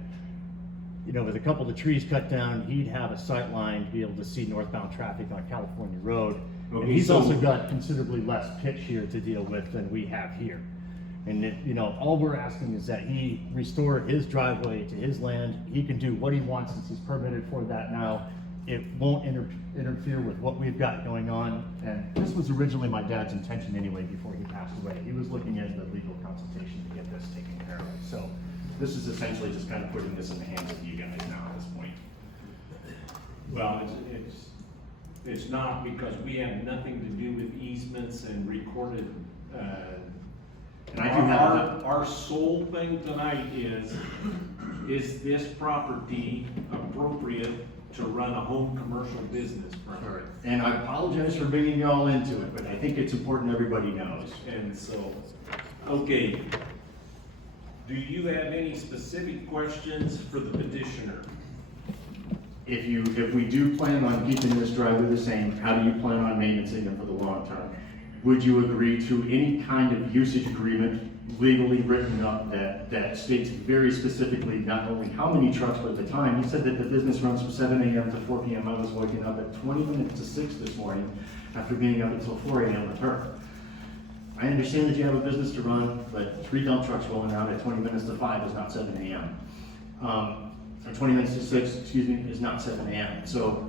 you know, with a couple of the trees cut down, he'd have a sight line to be able to see northbound traffic on California Road. And Okay, he's so- also got considerably less pitch here to deal with than we have here. And it, you know, all we're asking is that he restore his driveway to his land. He can do what he wants since he's permitted for that now. It won't interfere with what we've got going on. And this was originally my dad's intention anyway before he passed away. He was looking at the legal consultation to get this taken care of. So this is essentially just kind of putting this in the hands of you guys now at this point. Well, it's not, because we have nothing to do with easements and recorded, And I do have our sole thing tonight is this property appropriate to run a home commercial business from? All right. And I apologize for bringing you all into it, but I think it's important everybody knows. And so, okay. Do you have any specific questions for the petitioner? If we do plan on keeping this driveway the same, how do you plan on maintaining it for the long term? Would you agree to any kind of usage agreement legally written up that states very specifically not only how many trucks, but the time? He said that the business runs from 7 a.m. to 4 p.m. I was waking up at 20 minutes to 6 this morning after being up until 4 a.m. with her. I understand that you have a business to run, but 3 dump trucks rolling out at 20 minutes to 5 is not 7 a.m. or 20 minutes to 6, excuse me, is not 7 AM. So,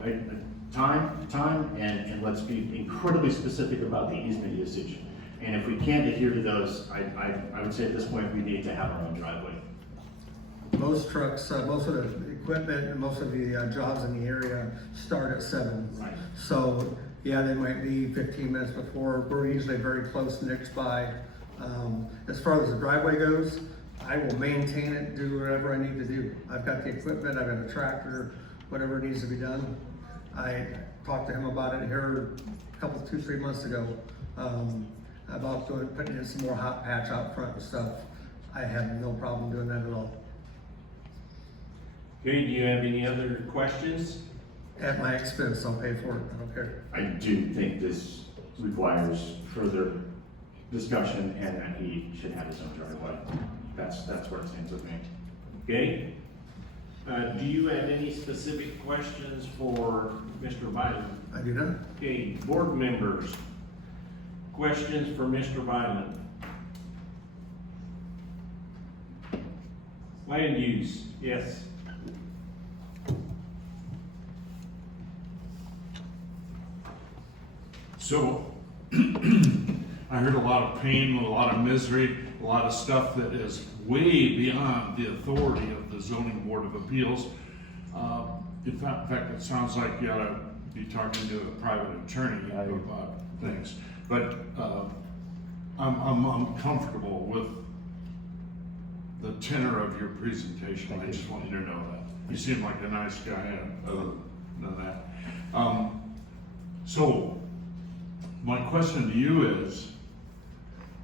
time, and let's be incredibly specific about the easement usage. And if we can't adhere to those, I would say at this point, we need to have our own driveway. Most trucks, most of the equipment and most of the jobs in the area start at 7. Right. So, yeah, they might be 15 minutes before. We're usually very close, next by. As far as the driveway goes, I will maintain it, do whatever I need to do. I've got the equipment, I've got a tractor, whatever needs to be done. I talked to him about it here a couple, 2-3 months ago, about putting in some more hot patch out front and stuff. I have no problem doing that at all. Okay, do you have any other questions? At my expense, I'll pay for it, I don't care. I do think this requires further discussion and that he should have his own driveway. That's where it stands with me. Okay. Do you have any specific questions for Mr. Byland? I do not. Okay, board members, questions for Mr. Byland? Land use, yes. So, I heard a lot of pain, a lot of misery, a lot of stuff that is way beyond the authority of the zoning board of appeals. In fact, it sounds like you ought to be talking to a private attorney about things. But I'm comfortable with the tenor of your presentation. I just want you to know that. You seem like a nice guy, other than that. So, my question to you is,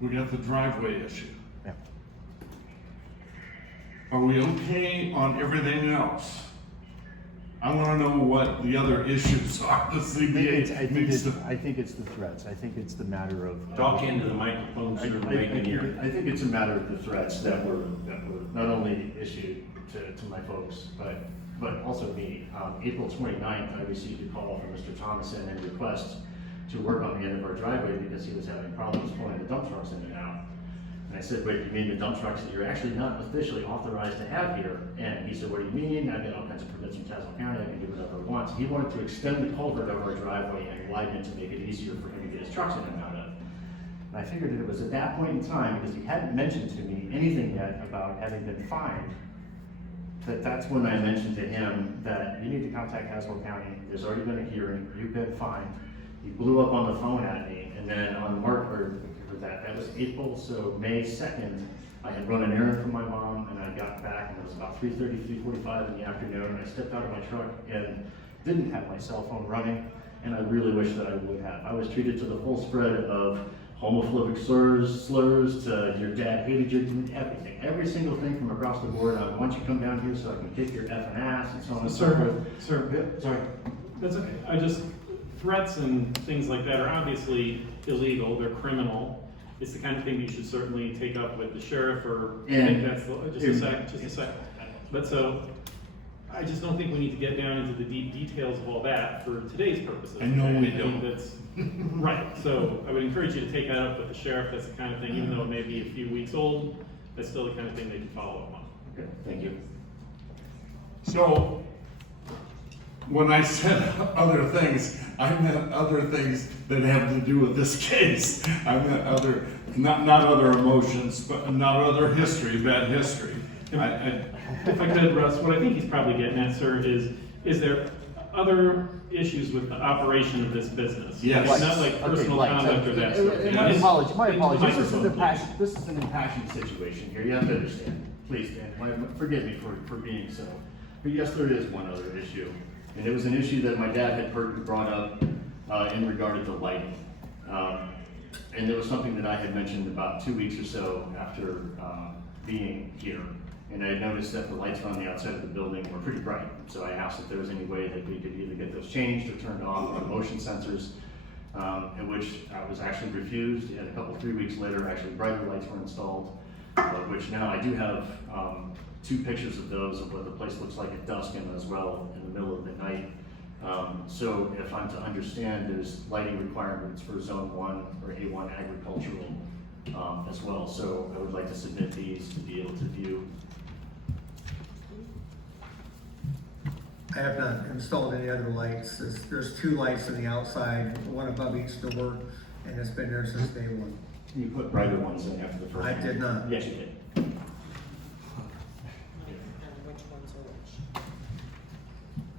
we got the driveway issue. Yeah. Are we okay on everything else? I wanna know what the other issues are, the ZBA needs to. I think it's the threats. I think it's the matter of. Talk into the microphone so everybody can hear. I think it's a matter of the threats that were not only issued to my folks, but also me. April 29th, I received a call from Mr. Thomason and a request to work on the end of our driveway because he was having problems pulling the dump trucks in and out. And I said, wait, you mean the dump trucks that you're actually not officially authorized to have here? And he said, what do you mean? I've got all kinds of permits from Tazewell County, I can do whatever I want. So he wanted to extend the culvert over our driveway and widen it to make it easier for him to get his trucks in and out of. And I figured that it was at that point in time, because he hadn't mentioned to me anything yet about having been fined, that's when I mentioned to him that you need to contact Tazewell County. There's already been a hearing, you've been fined. He blew up on the phone at me, and then on that was April, so May 2nd, I had run an errand for my mom, and I got back, and it was about 3:45 in the afternoon, and I stepped out of my truck and didn't have my cell phone running, and I really wish that I would have. I was treated to the full spread of homophobic slurs to your dad hated you, everything, every single thing from across the board. Why don't you come down here so I can kick your effing ass and so on and so forth. Sir, Sorry. that's okay. Threats and things like that are obviously illegal, they're criminal. It's the kind of thing you should certainly take up with the sheriff or, I think that's, just a sec. But so, I just don't think we need to get down into the deep details of all that for today's purposes. I know we think don't. That's, right, so I would encourage you to take that up with the sheriff, that's the kind of thing, even though it may be a few weeks old, that's still the kind of thing they can follow up on. Okay, thank you. So, when I said other things, I meant other things that have to do with this case. I meant other, not other emotions, but not other history, bad history. If I could, Russ, what I think he's probably getting at, sir, is there other issues with the operation of this business? Yes. It's not like personal conduct or that stuff. My apologies. Microphone, This is an impassioned situation here, you have to understand. Please, Dan, forgive me for being so. But yes, there is one other issue. And it was an issue that my dad had brought up in regard to lighting. And there was something that I had mentioned about 2 weeks or so after being here. And I had noticed that the lights on the outside of the building were pretty bright. So I asked if there was any way that we could either get those changed or turned off, or motion sensors, in which I was actually refused. And 3 weeks later, actually brighter lights were installed, which now I do have 2 pictures of those of what the place looks like at dusk and as well in the middle of the night. So if I'm to understand, there's lighting requirements for zone 1 or A1 agricultural as well. So I would like to submit these to be able to view. I have not installed any other lights. There's 2 lights on the outside, one above each door, and it's been there since day one. You put brighter ones in after the first one. I did not. Yes, you did. Which ones are which?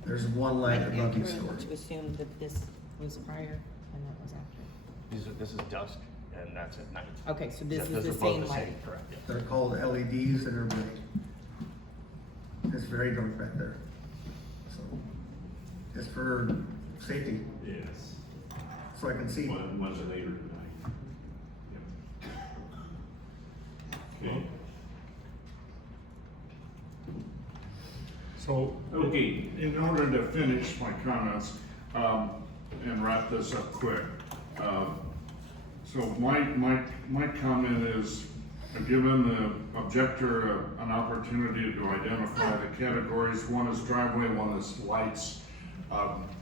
There's 1 light above each door. To assume that this was prior and that was after. This is dusk, and that's at night. Okay, so this Yeah, is those the are both same the light. Correct, yes. They're called LEDs and they're bright. It's very dark back there. So, it's for safety, Yes. so I can see. One's later tonight. Yep. Okay. So, Okay. in order to finish my comments, and wrap this up quick, so my comment is, given the objector an opportunity to identify the categories, one is driveway, one is lights.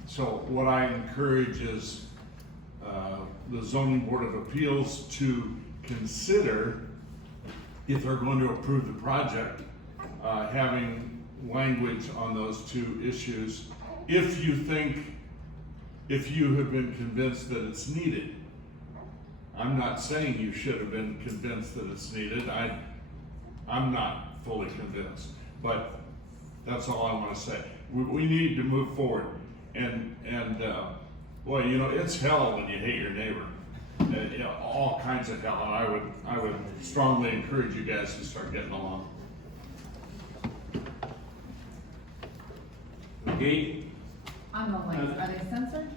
So what I encourage is, the zoning board of appeals to consider, if they're going to approve the project, having language on those 2 issues, if you have been convinced that it's needed. I'm not saying you should have been convinced that it's needed. I'm not fully convinced, but that's all I want to say. We need to move forward, and boy, you know, it's hell when you hate your neighbor. You know, all kinds of hell, and I would strongly encourage you guys to start getting along. Okay, On the lights, are they censored?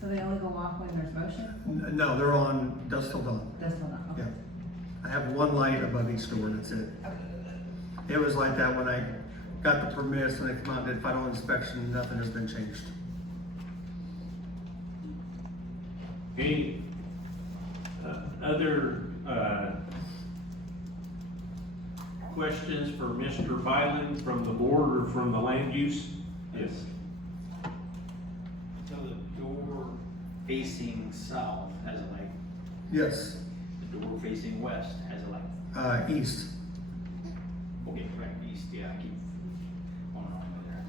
So they only go off when there's motion? No, they're on dusk till dawn. That's still not, Yeah. okay. I have 1 light above each door, that's it. It was like that when I got the permits and they come out and did final inspection, nothing has been changed. okay. Other, questions for Mr. Byland from the board or from the land use? Yes. So the door facing south has a light, Yes, the door facing west has a light. east. Okay, right, east, yeah, I keep going on with there.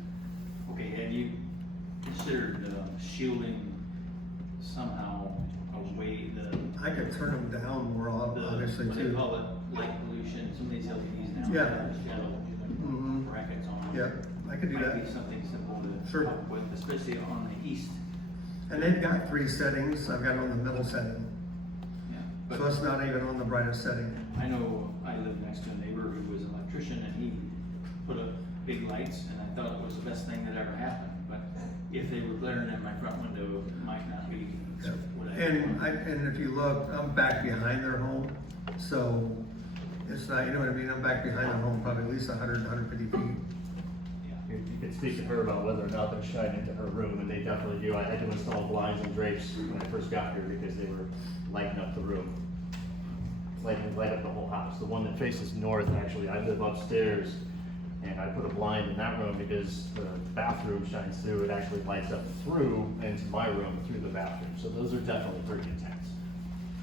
Okay, have you considered shielding somehow away the, I could turn them down more obviously what they too. call it, light pollution, some of these LEDs now. Yeah. have shadow Mhm. brackets on them. Yeah, I could do Might that. be something simple to Sure. help with, especially on the east. And they've got 3 settings. I've got it on the middle setting. Yeah, So but it's not even on the brightest setting. I know I live next to a neighbor who was an electrician and he put up big lights and I thought it was the best thing that ever happened. But if they were glaring in my front window, it might not be what I. And if you look, I'm back behind their home, so it's not, you know what I mean? I'm back behind their home, probably at least 150 feet. You could speak to her about whether or not they're shining into her room, and they definitely do. I had to install blinds and drapes when I first got here because they were lighting up the room. Light up the whole house. The one that faces north, actually, I live upstairs, and I put a blind in that room because the bathroom shines through. It actually lights up through into my room through the bathroom. So those are definitely pretty intense.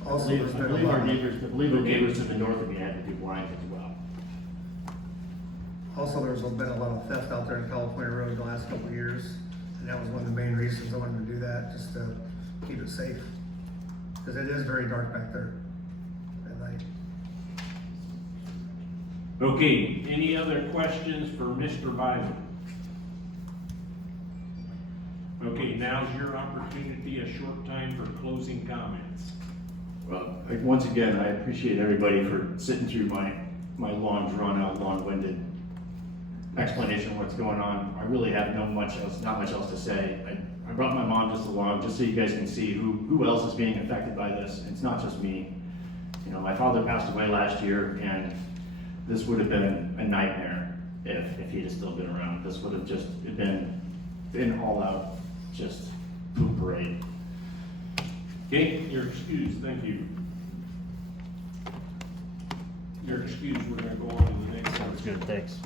Also, I there's been a believe lot our of- neighbors to the north of me had to do blinds as well. Also, there's been a lot of theft out there in California Road the last couple of years, and that was one of the main reasons I wanted to do that, just to keep it safe. Because it is very dark back there at night. Okay, any other questions for Mr. Byland? Okay, now's your opportunity, a short time for closing comments. Well, once again, I appreciate everybody for sitting through my long, drawn-out, long-winded explanation of what's going on. I really have not much else to say. I brought my mom just along, just so you guys can see who else is being affected by this. It's not just me. You know, my father passed away last year, and this would have been a nightmare if he'd have still been around. This would have just been all out, just poop parade. Okay, you're excused, thank you. You're excused, we're gonna go on to the next one. Sounds good, thanks.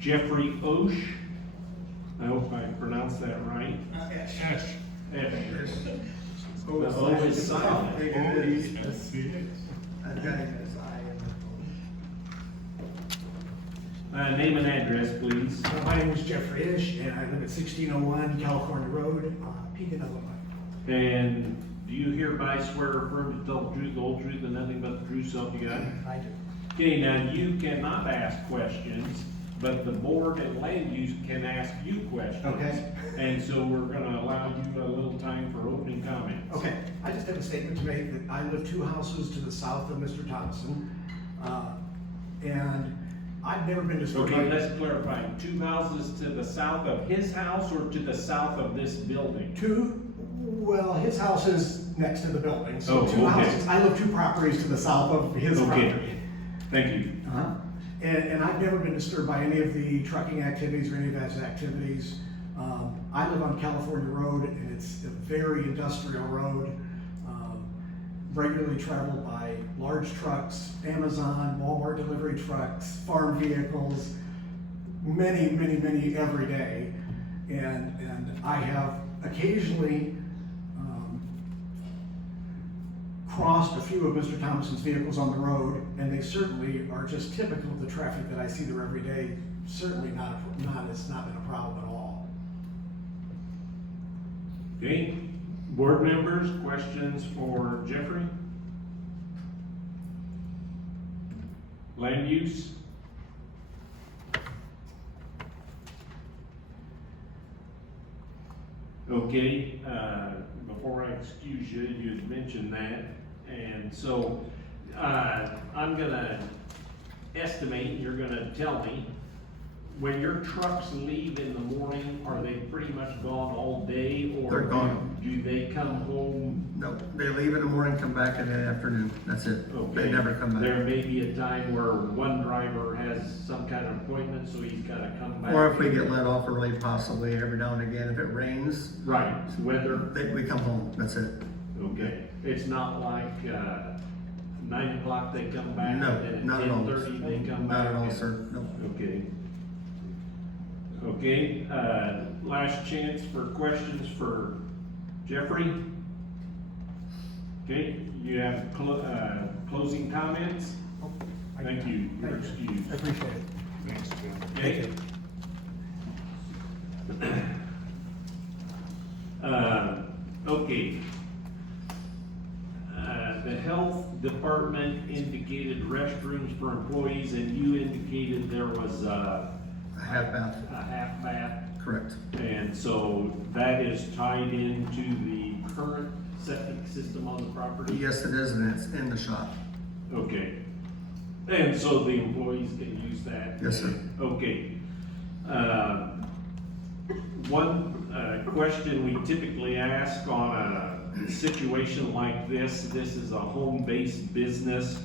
Jeffrey Osh, I hope I pronounced that right. Ash. Ash. Oh, The O is silent. It is. I've got it as I Name and address, please. My name is Jeffrey Ish, and I live at 1601 California Road, Pekin, Illinois. And do you hereby swear or affirm to tell the truth, the whole truth, and nothing but the truth, so help you God? I do. Okay, now you cannot ask questions, but the board and land use can ask you questions. Okay. And so we're gonna allow you a little time for opening comments. Okay, I just have a statement to make that I live 2 houses to the south of Mr. Thompson, and I've never been disturbed. Okay, let's clarify, 2 houses to the south of his house or to the south of this building? Well, his house is next to the building, so Oh, 2 okay. houses. I live 2 properties to the south of his Okay. property. Thank you. And I've never been disturbed by any of the trucking activities or any of those activities. I live on California Road, and it's a very industrial road, regularly traveled by large trucks, Amazon, Walmart delivery trucks, farm vehicles, many every day. And I have occasionally crossed a few of Mr. Thompson's vehicles on the road, and they certainly are just typical of the traffic that I see there every day. Certainly it's not been a problem at all. Okay, board members, questions for Jeffrey? Land use? Okay, before I excuse you, you had mentioned that, and so, I'm gonna estimate, you're gonna tell me, when your trucks leave in the morning, are they pretty much gone all day, or They're gone. do they come home? No, they leave in the morning, come back in the afternoon, that's it. They never come back. There may be a time where one driver has some kind of appointment, so he's gotta come back. Or if we get let off early, possibly every now and again, if it rains. Right, weather. We come home, that's it. Okay, it's not like, 9 o'clock they come back, No, and then not at at all. 10:30 they come back. Not at all, sir, no. Okay. Okay, last chance for questions for Jeffrey. Okay, you have closing comments? Thank you, you're excused. I appreciate it. Thanks, Jim. Okay. Okay. The health department indicated restrooms for employees, and you indicated there was A half bath, a half bath. correct. And so that is tied into the current septic system on the property? Yes, it is, and it's in the shop. Okay. And so the employees can use that? Yes, sir. Okay. One question we typically ask on a situation like this is a home-based business.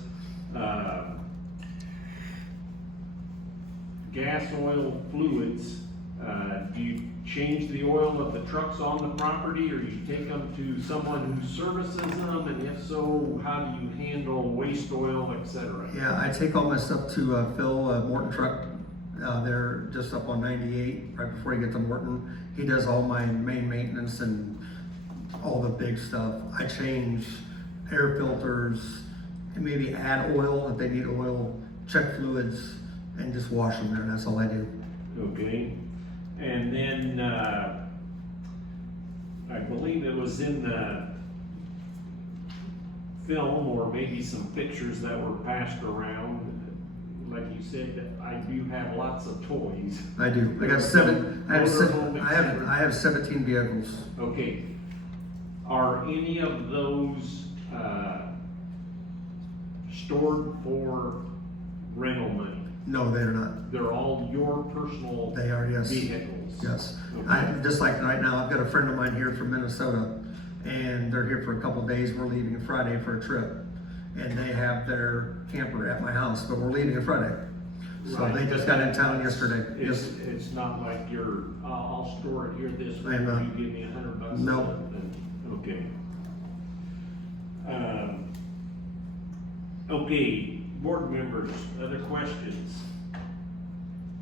Gas, oil, fluids, do you change the oil of the trucks on the property, or you take them to someone who services them, and if so, how do you handle waste oil, et cetera? Yeah, I take all my stuff to Phil Morton truck. They're just up on 98, right before you get to Morton. He does all my main maintenance and all the big stuff. I change air filters, and maybe add oil if they need oil, check fluids, and just wash them there. That's all I do. Okay, and then, I believe it was in the film, or maybe some pictures that were passed around, like you said, that I do have lots of toys. I do. I got I have 17 vehicles. Okay, are any of those, stored for rental money? No, they're not. They're all your personal They are, yes. vehicles? Yes. Okay. Just like right now, I've got a friend of mine here from Minnesota, and they're here for a couple days. We're leaving Friday for a trip, and they have their camper at my house, but we're leaving on Friday. So Right, they just got in town yesterday. It's not like I'll store it here this week, I'm not. you give me $100. No. Okay. Okay, board members, other questions?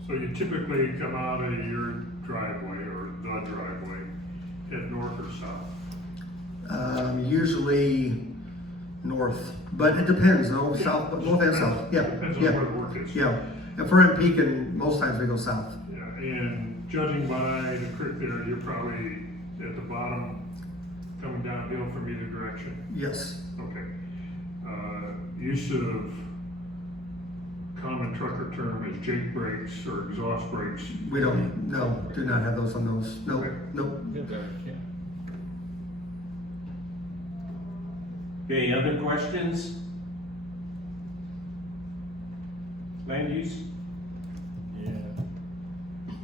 So you typically come out of your driveway, or the driveway, head north or south? Usually north, but it depends, no, south, but north and south, yeah, Depends on yeah. where the work is. Yeah, If we're in Pekin, most times we go south. Yeah, and judging by the creek there, you're probably at the bottom, coming downhill from either direction. Yes, Okay. Use of common trucker term is Jake brakes or exhaust brakes. we don't, no, do not have those on those. Nope, Okay. nope. Okay, other questions? Land use? Yeah.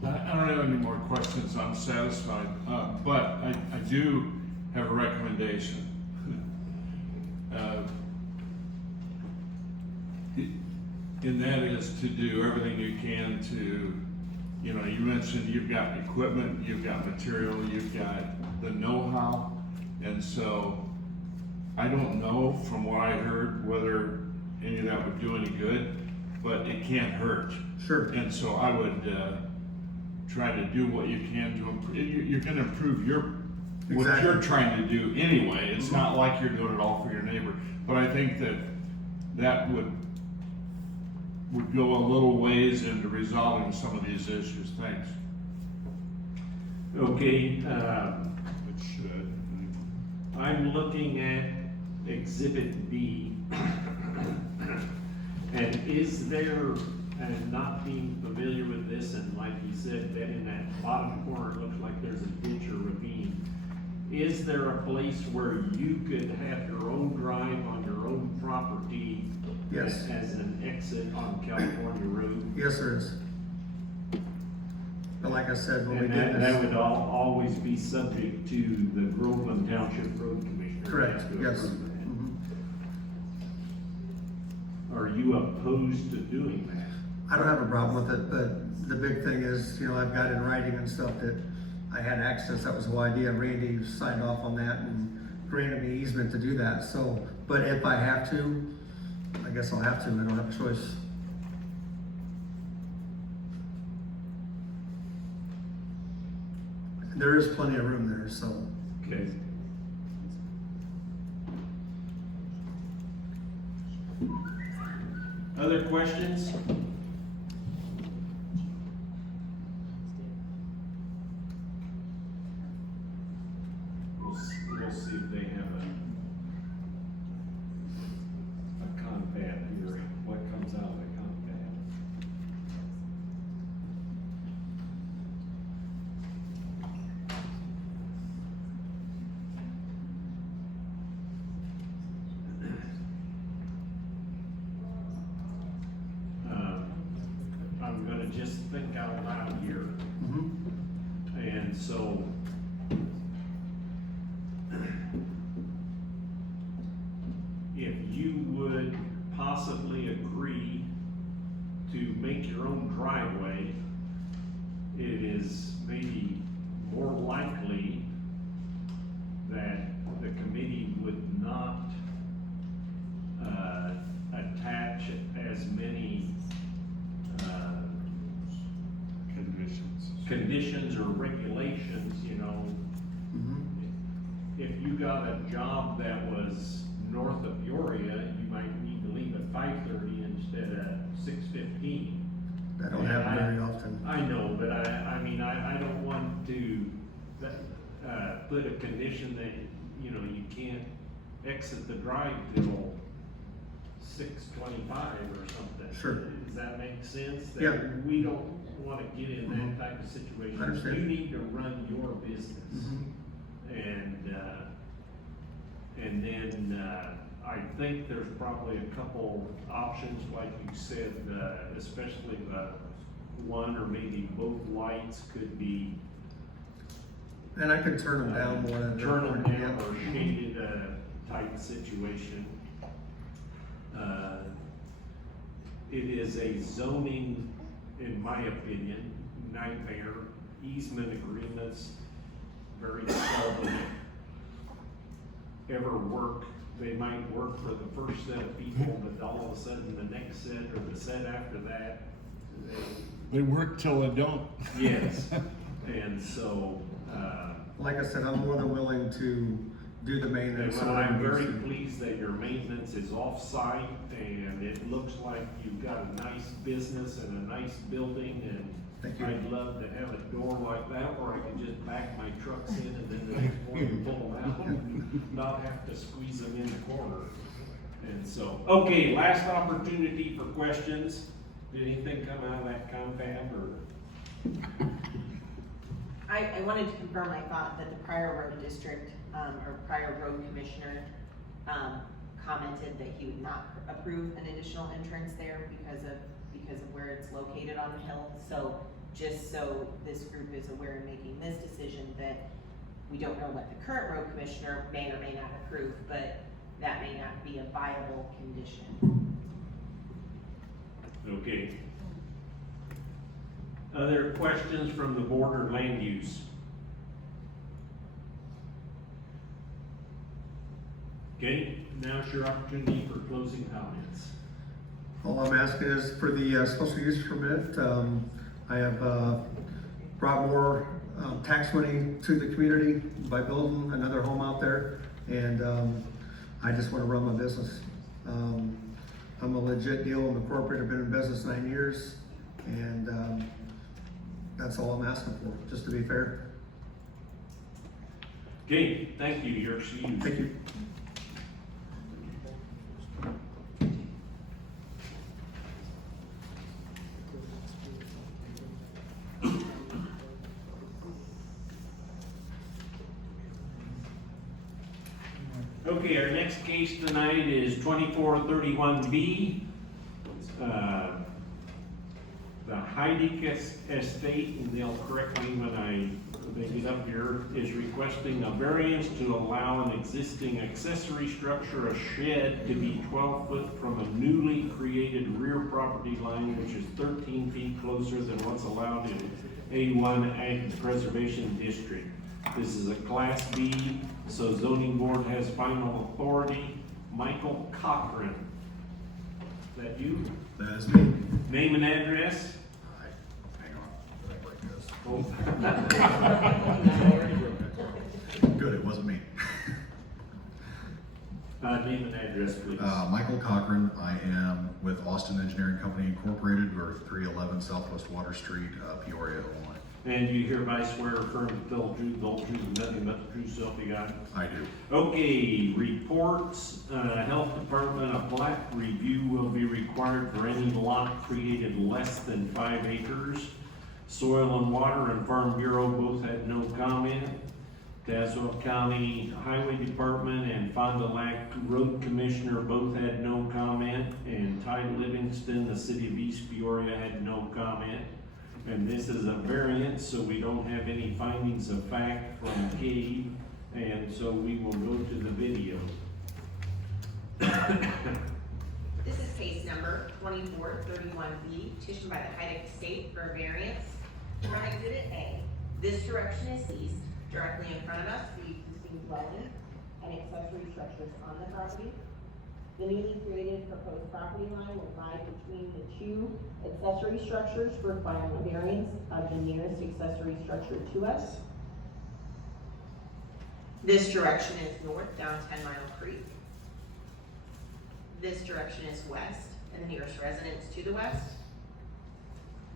I don't have any more questions, I'm satisfied, but I do have a recommendation. And that is to do everything you can to, you know, you mentioned you've got equipment, you've got material, you've got the know-how, and so I don't know from what I heard whether any of that would do any good, but it can't hurt. Sure. And so I would try to do what you can to improve. You're going to improve what Exactly. you're trying to do anyway. It's not like you're doing it all for your neighbor. But I think that would go a little ways into resolving some of these issues. Thanks. Okay, It should. I'm looking at Exhibit B. And is there, and not being familiar with this, and like you said, that in that bottom corner, it looks like there's a ditch or ravine. Is there a place where you could have your own drive on your own property? Yes. As an exit on California Road? Yes, there is. But like I said, when we And did that would this, always be subject to the Groveland Township Road Commissioner. correct, to yes. approve that. Mhm. Are you opposed to doing that? I don't have a problem with it, but the big thing is, you know, I've got in writing and stuff that I had access, that was the whole idea. Randy signed off on that and granted me easement to do that, so, but if I have to, I guess I'll have to, I don't have a choice. There is plenty of room there, so. Okay. Other questions? We'll see if they have a confab here, what comes out of the confab. I'm gonna just think out loud here. Mhm. And so, if you would possibly agree to make your own driveway, it is maybe more likely that the committee would not attach as many conditions or regulations, you know. Mhm. If you got a job that was north of Peoria, you might need to leave at 5:30 instead of 6:15. That don't happen very often. I know, but I mean, I don't want to, put a condition that, you know, you can't exit the drive till 6:25 or something. Sure. Does that make sense? That Yeah. We don't wanna get in that type of situation. I understand. You need to run your business. Mhm. And then, I think there's probably a couple options, like you said, especially the one or maybe both lights could be And I can turn them down more than. turn them down or shaded, type situation. It is a zoning, in my opinion, nightmare. Easement agreements very seldom ever work. They might work for the first set of people, but all of a sudden the next set or the set after that, They work till they don't. yes. And so, Like I said, I'm more than willing to do the maintenance. And I'm very pleased that your maintenance is off-site, and it looks like you've got a nice business and a nice building, and Thank you. I'd love to have a door like that where I can just back my trucks in and then the next morning pull them out and not have to squeeze them in the corner. And so, okay, last opportunity for questions. Did anything come out of that confab or? I wanted to confirm my thought that the prior road district, or prior road commissioner, commented that he would not approve an additional entrance there because of where it's located on the hill. So just so this group is aware in making this decision, that we don't know what the current road commissioner may or may not approve, but that may not be a viable condition. Okay. Other questions from the board or land use? Okay, now's your opportunity for closing comments. All I'm asking is for the special use permit. I have brought more tax money to the community by building another home out there, and I just want to run my business. I'm a legit deal. I'm a corporate. I've been in business 9 years, and that's all I'm asking for, just to be fair. Okay, thank you, you're excused. Thank you. Okay, our next case tonight is 2431B. The Heidick Estate, and they'll correct me when I make it up here, is requesting a variance to allow an existing accessory structure, a shed, to be 12 foot from a newly created rear property line, which is 13 feet closer than what's allowed in A1 Ag Preservation District. This is a Class B, so zoning board has final authority. Michael Cochran. Is that you? That is me. Name and address? Hang on. Like this. Oh. Good, it wasn't me. Name and address, please. Michael Cochran. I am with Austin Engineering Company Incorporated. We're 311 Southwest Water Street, Peoria, Illinois. And you hereby swear or affirm to tell the truth, the whole truth, and nothing but the true self you got? I do. Okay, reports, Health Department, a plat review will be required for any lot created less than 5 acres. Soil and Water and Farm Bureau both had no comment. Tazewell County Highway Department and Fond du Lac Road Commissioner both had no comment. And Ty Livingston, the City of East Peoria, had no comment. And this is a variance, so we don't have any findings of fact from Gabe, and so we will go to the video. This is case number 2431B, petitioned by the Heidick Estate for a variance from Exhibit A. This direction is east. Directly in front of us, the existing dwelling and accessory structures on the property. The newly created proposed property line will lie between the 2 accessory structures, requiring a variance of the nearest accessory structure to us. This direction is north down 10 Mile Creek. This direction is west, and the nearest residence to the west.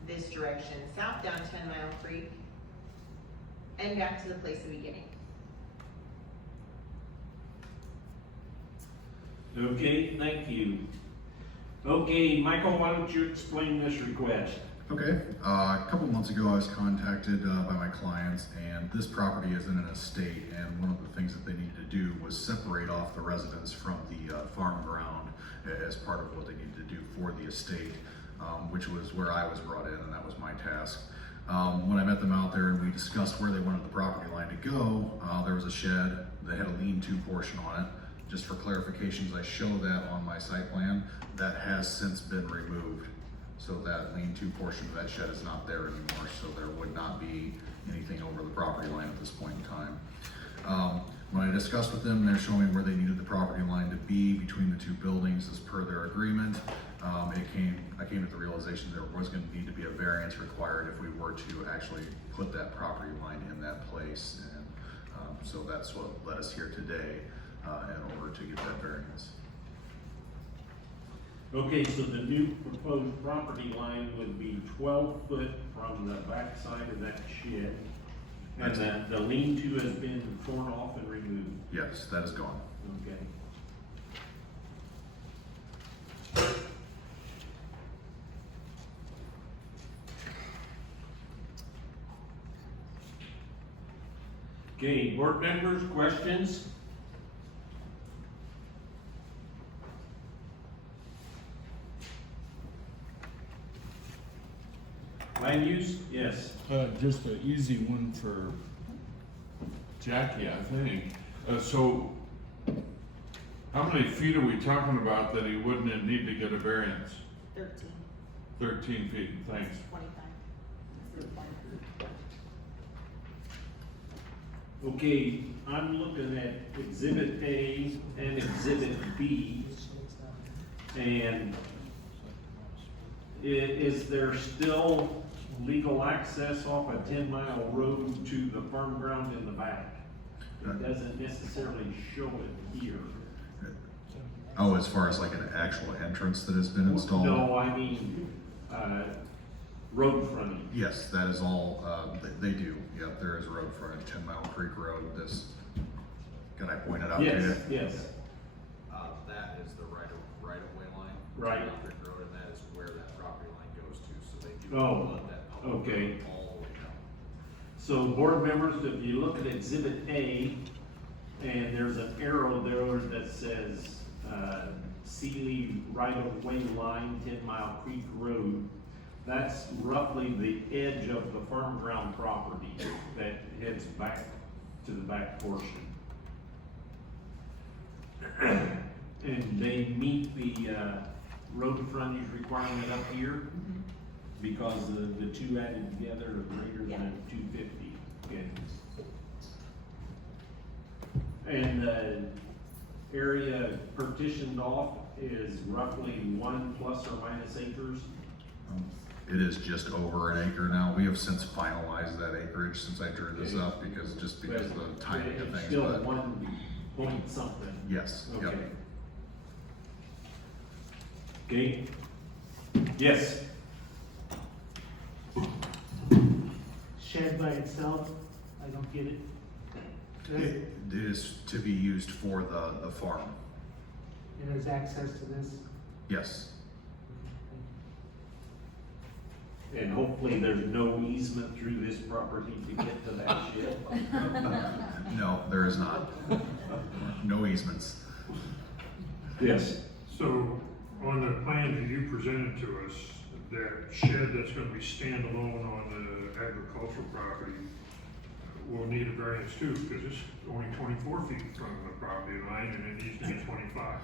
This direction south down 10 Mile Creek, and back to the place of beginning. Okay, thank you. Okay, Michael, why don't you explain this request? Okay, a couple months ago I was contacted by my clients, and this property is in an estate, and one of the things that they needed to do was separate off the residents from the farm ground as part of what they needed to do for the estate, which was where I was brought in, and that was my task. When I met them out there and we discussed where they wanted the property line to go, there was a shed that had a lean-to portion on it. Just for clarifications, I show that on my site plan. That has since been removed. So that lean-to portion of that shed is not there anymore, so there would not be anything over the property line at this point in time. When I discussed with them, they're showing where they needed the property line to be between the 2 buildings as per their agreement. I came to the realization there was going to need to be a variance required if we were to actually put that property line in that place. And So that's what led us here today, in order to get that variance. Okay, so the new proposed property line would be 12 foot from the back side of that shed. And the lean-to has been torn off and removed. Yes, that is gone. Okay. Okay, board members, questions? Land use? Yes. Just an easy one for Jackie, I think. So, how many feet are we talking about that he wouldn't need to get a variance? 13, 13 feet, thanks. 25. Okay, I'm looking at Exhibit A and Exhibit B. And is there still legal access off a 10-mile road to the farm ground in the back? It doesn't necessarily show it here. Oh, as far as like an actual entrance that has been installed? No, I mean, road frontage. Yes, that is all, they do. Yep, there is a road frontage, 10 Mile Creek Road. This, can I point it out to you? Yes, yes, That is the right of way line. Right. Down Creek Road, and that is where that property line goes to, so they do Oh, let that public okay. road all the way down. So board members, if you look at Exhibit A, and there's an arrow there that says, Sealy right-of-way line, 10 Mile Creek Road. That's roughly the edge of the farm ground property that heads back to the back portion. And they meet the, road frontage requirement up here because the two added together are greater than 250, okay? And the area partitioned off is roughly 1 plus or minus acres. It is just over an acre now. We have since finalized that acreage since I drew this up because of the timing of It's things, still but 1 point something. yes, yep. Okay. Okay, yes, Shed by itself, I don't get it. It is to be used for the farm. And there's access to this. Yes. and hopefully there's no easement through this property to get to that shed. No, there is not. No easements. Yes. So, on the plan that you presented to us, that shed that's gonna be standalone on the agricultural property will need a variance too, because it's only 24 feet from the property line and it needs to be 25.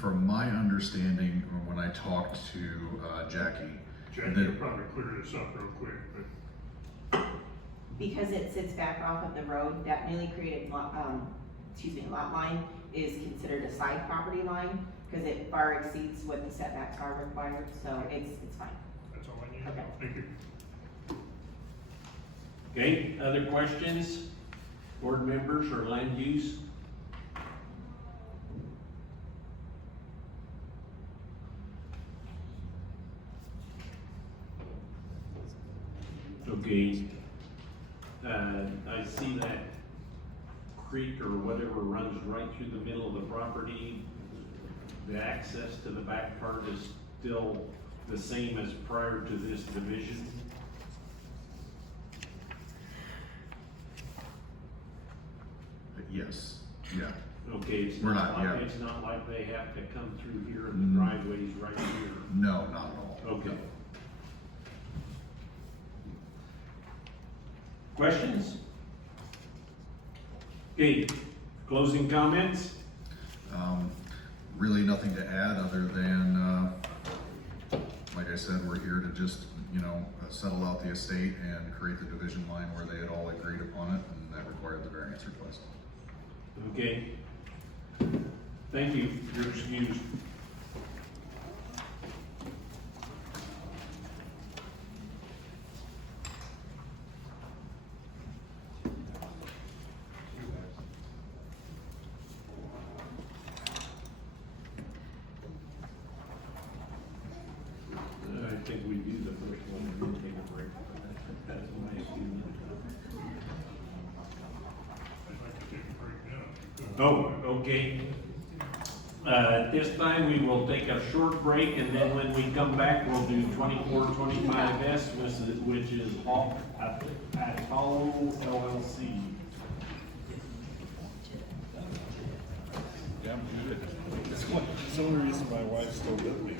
From my understanding, when I talked to Jackie, Jackie will probably clear this up real quick, but Because it sits back off of the road, that newly created lot line is considered a side property line, because it far exceeds what the setbacks are required, so it's fine. that's all I need. Okay. Thank you. Okay, other questions? Board members or land use? Okay, I see that creek or whatever runs right through the middle of the property. The access to the back part is still the same as prior to this division. yes, yeah. Okay, it's We're not not, like, yeah. it's not like they have to come through here and the driveway's right here. No, not at all. Okay. Questions? Okay, closing comments? Really nothing to add other than, like I said, we're here to just, settle out the estate and create the division line where they had all agreed upon it, and that required the variance request. Okay. Thank you, you're excused. Oh, okay. At this time, we will take a short break, and then when we come back, we'll do 2425S, which is Apollo LLC. Yeah, I'm good. That's the only reason my wife's still with me.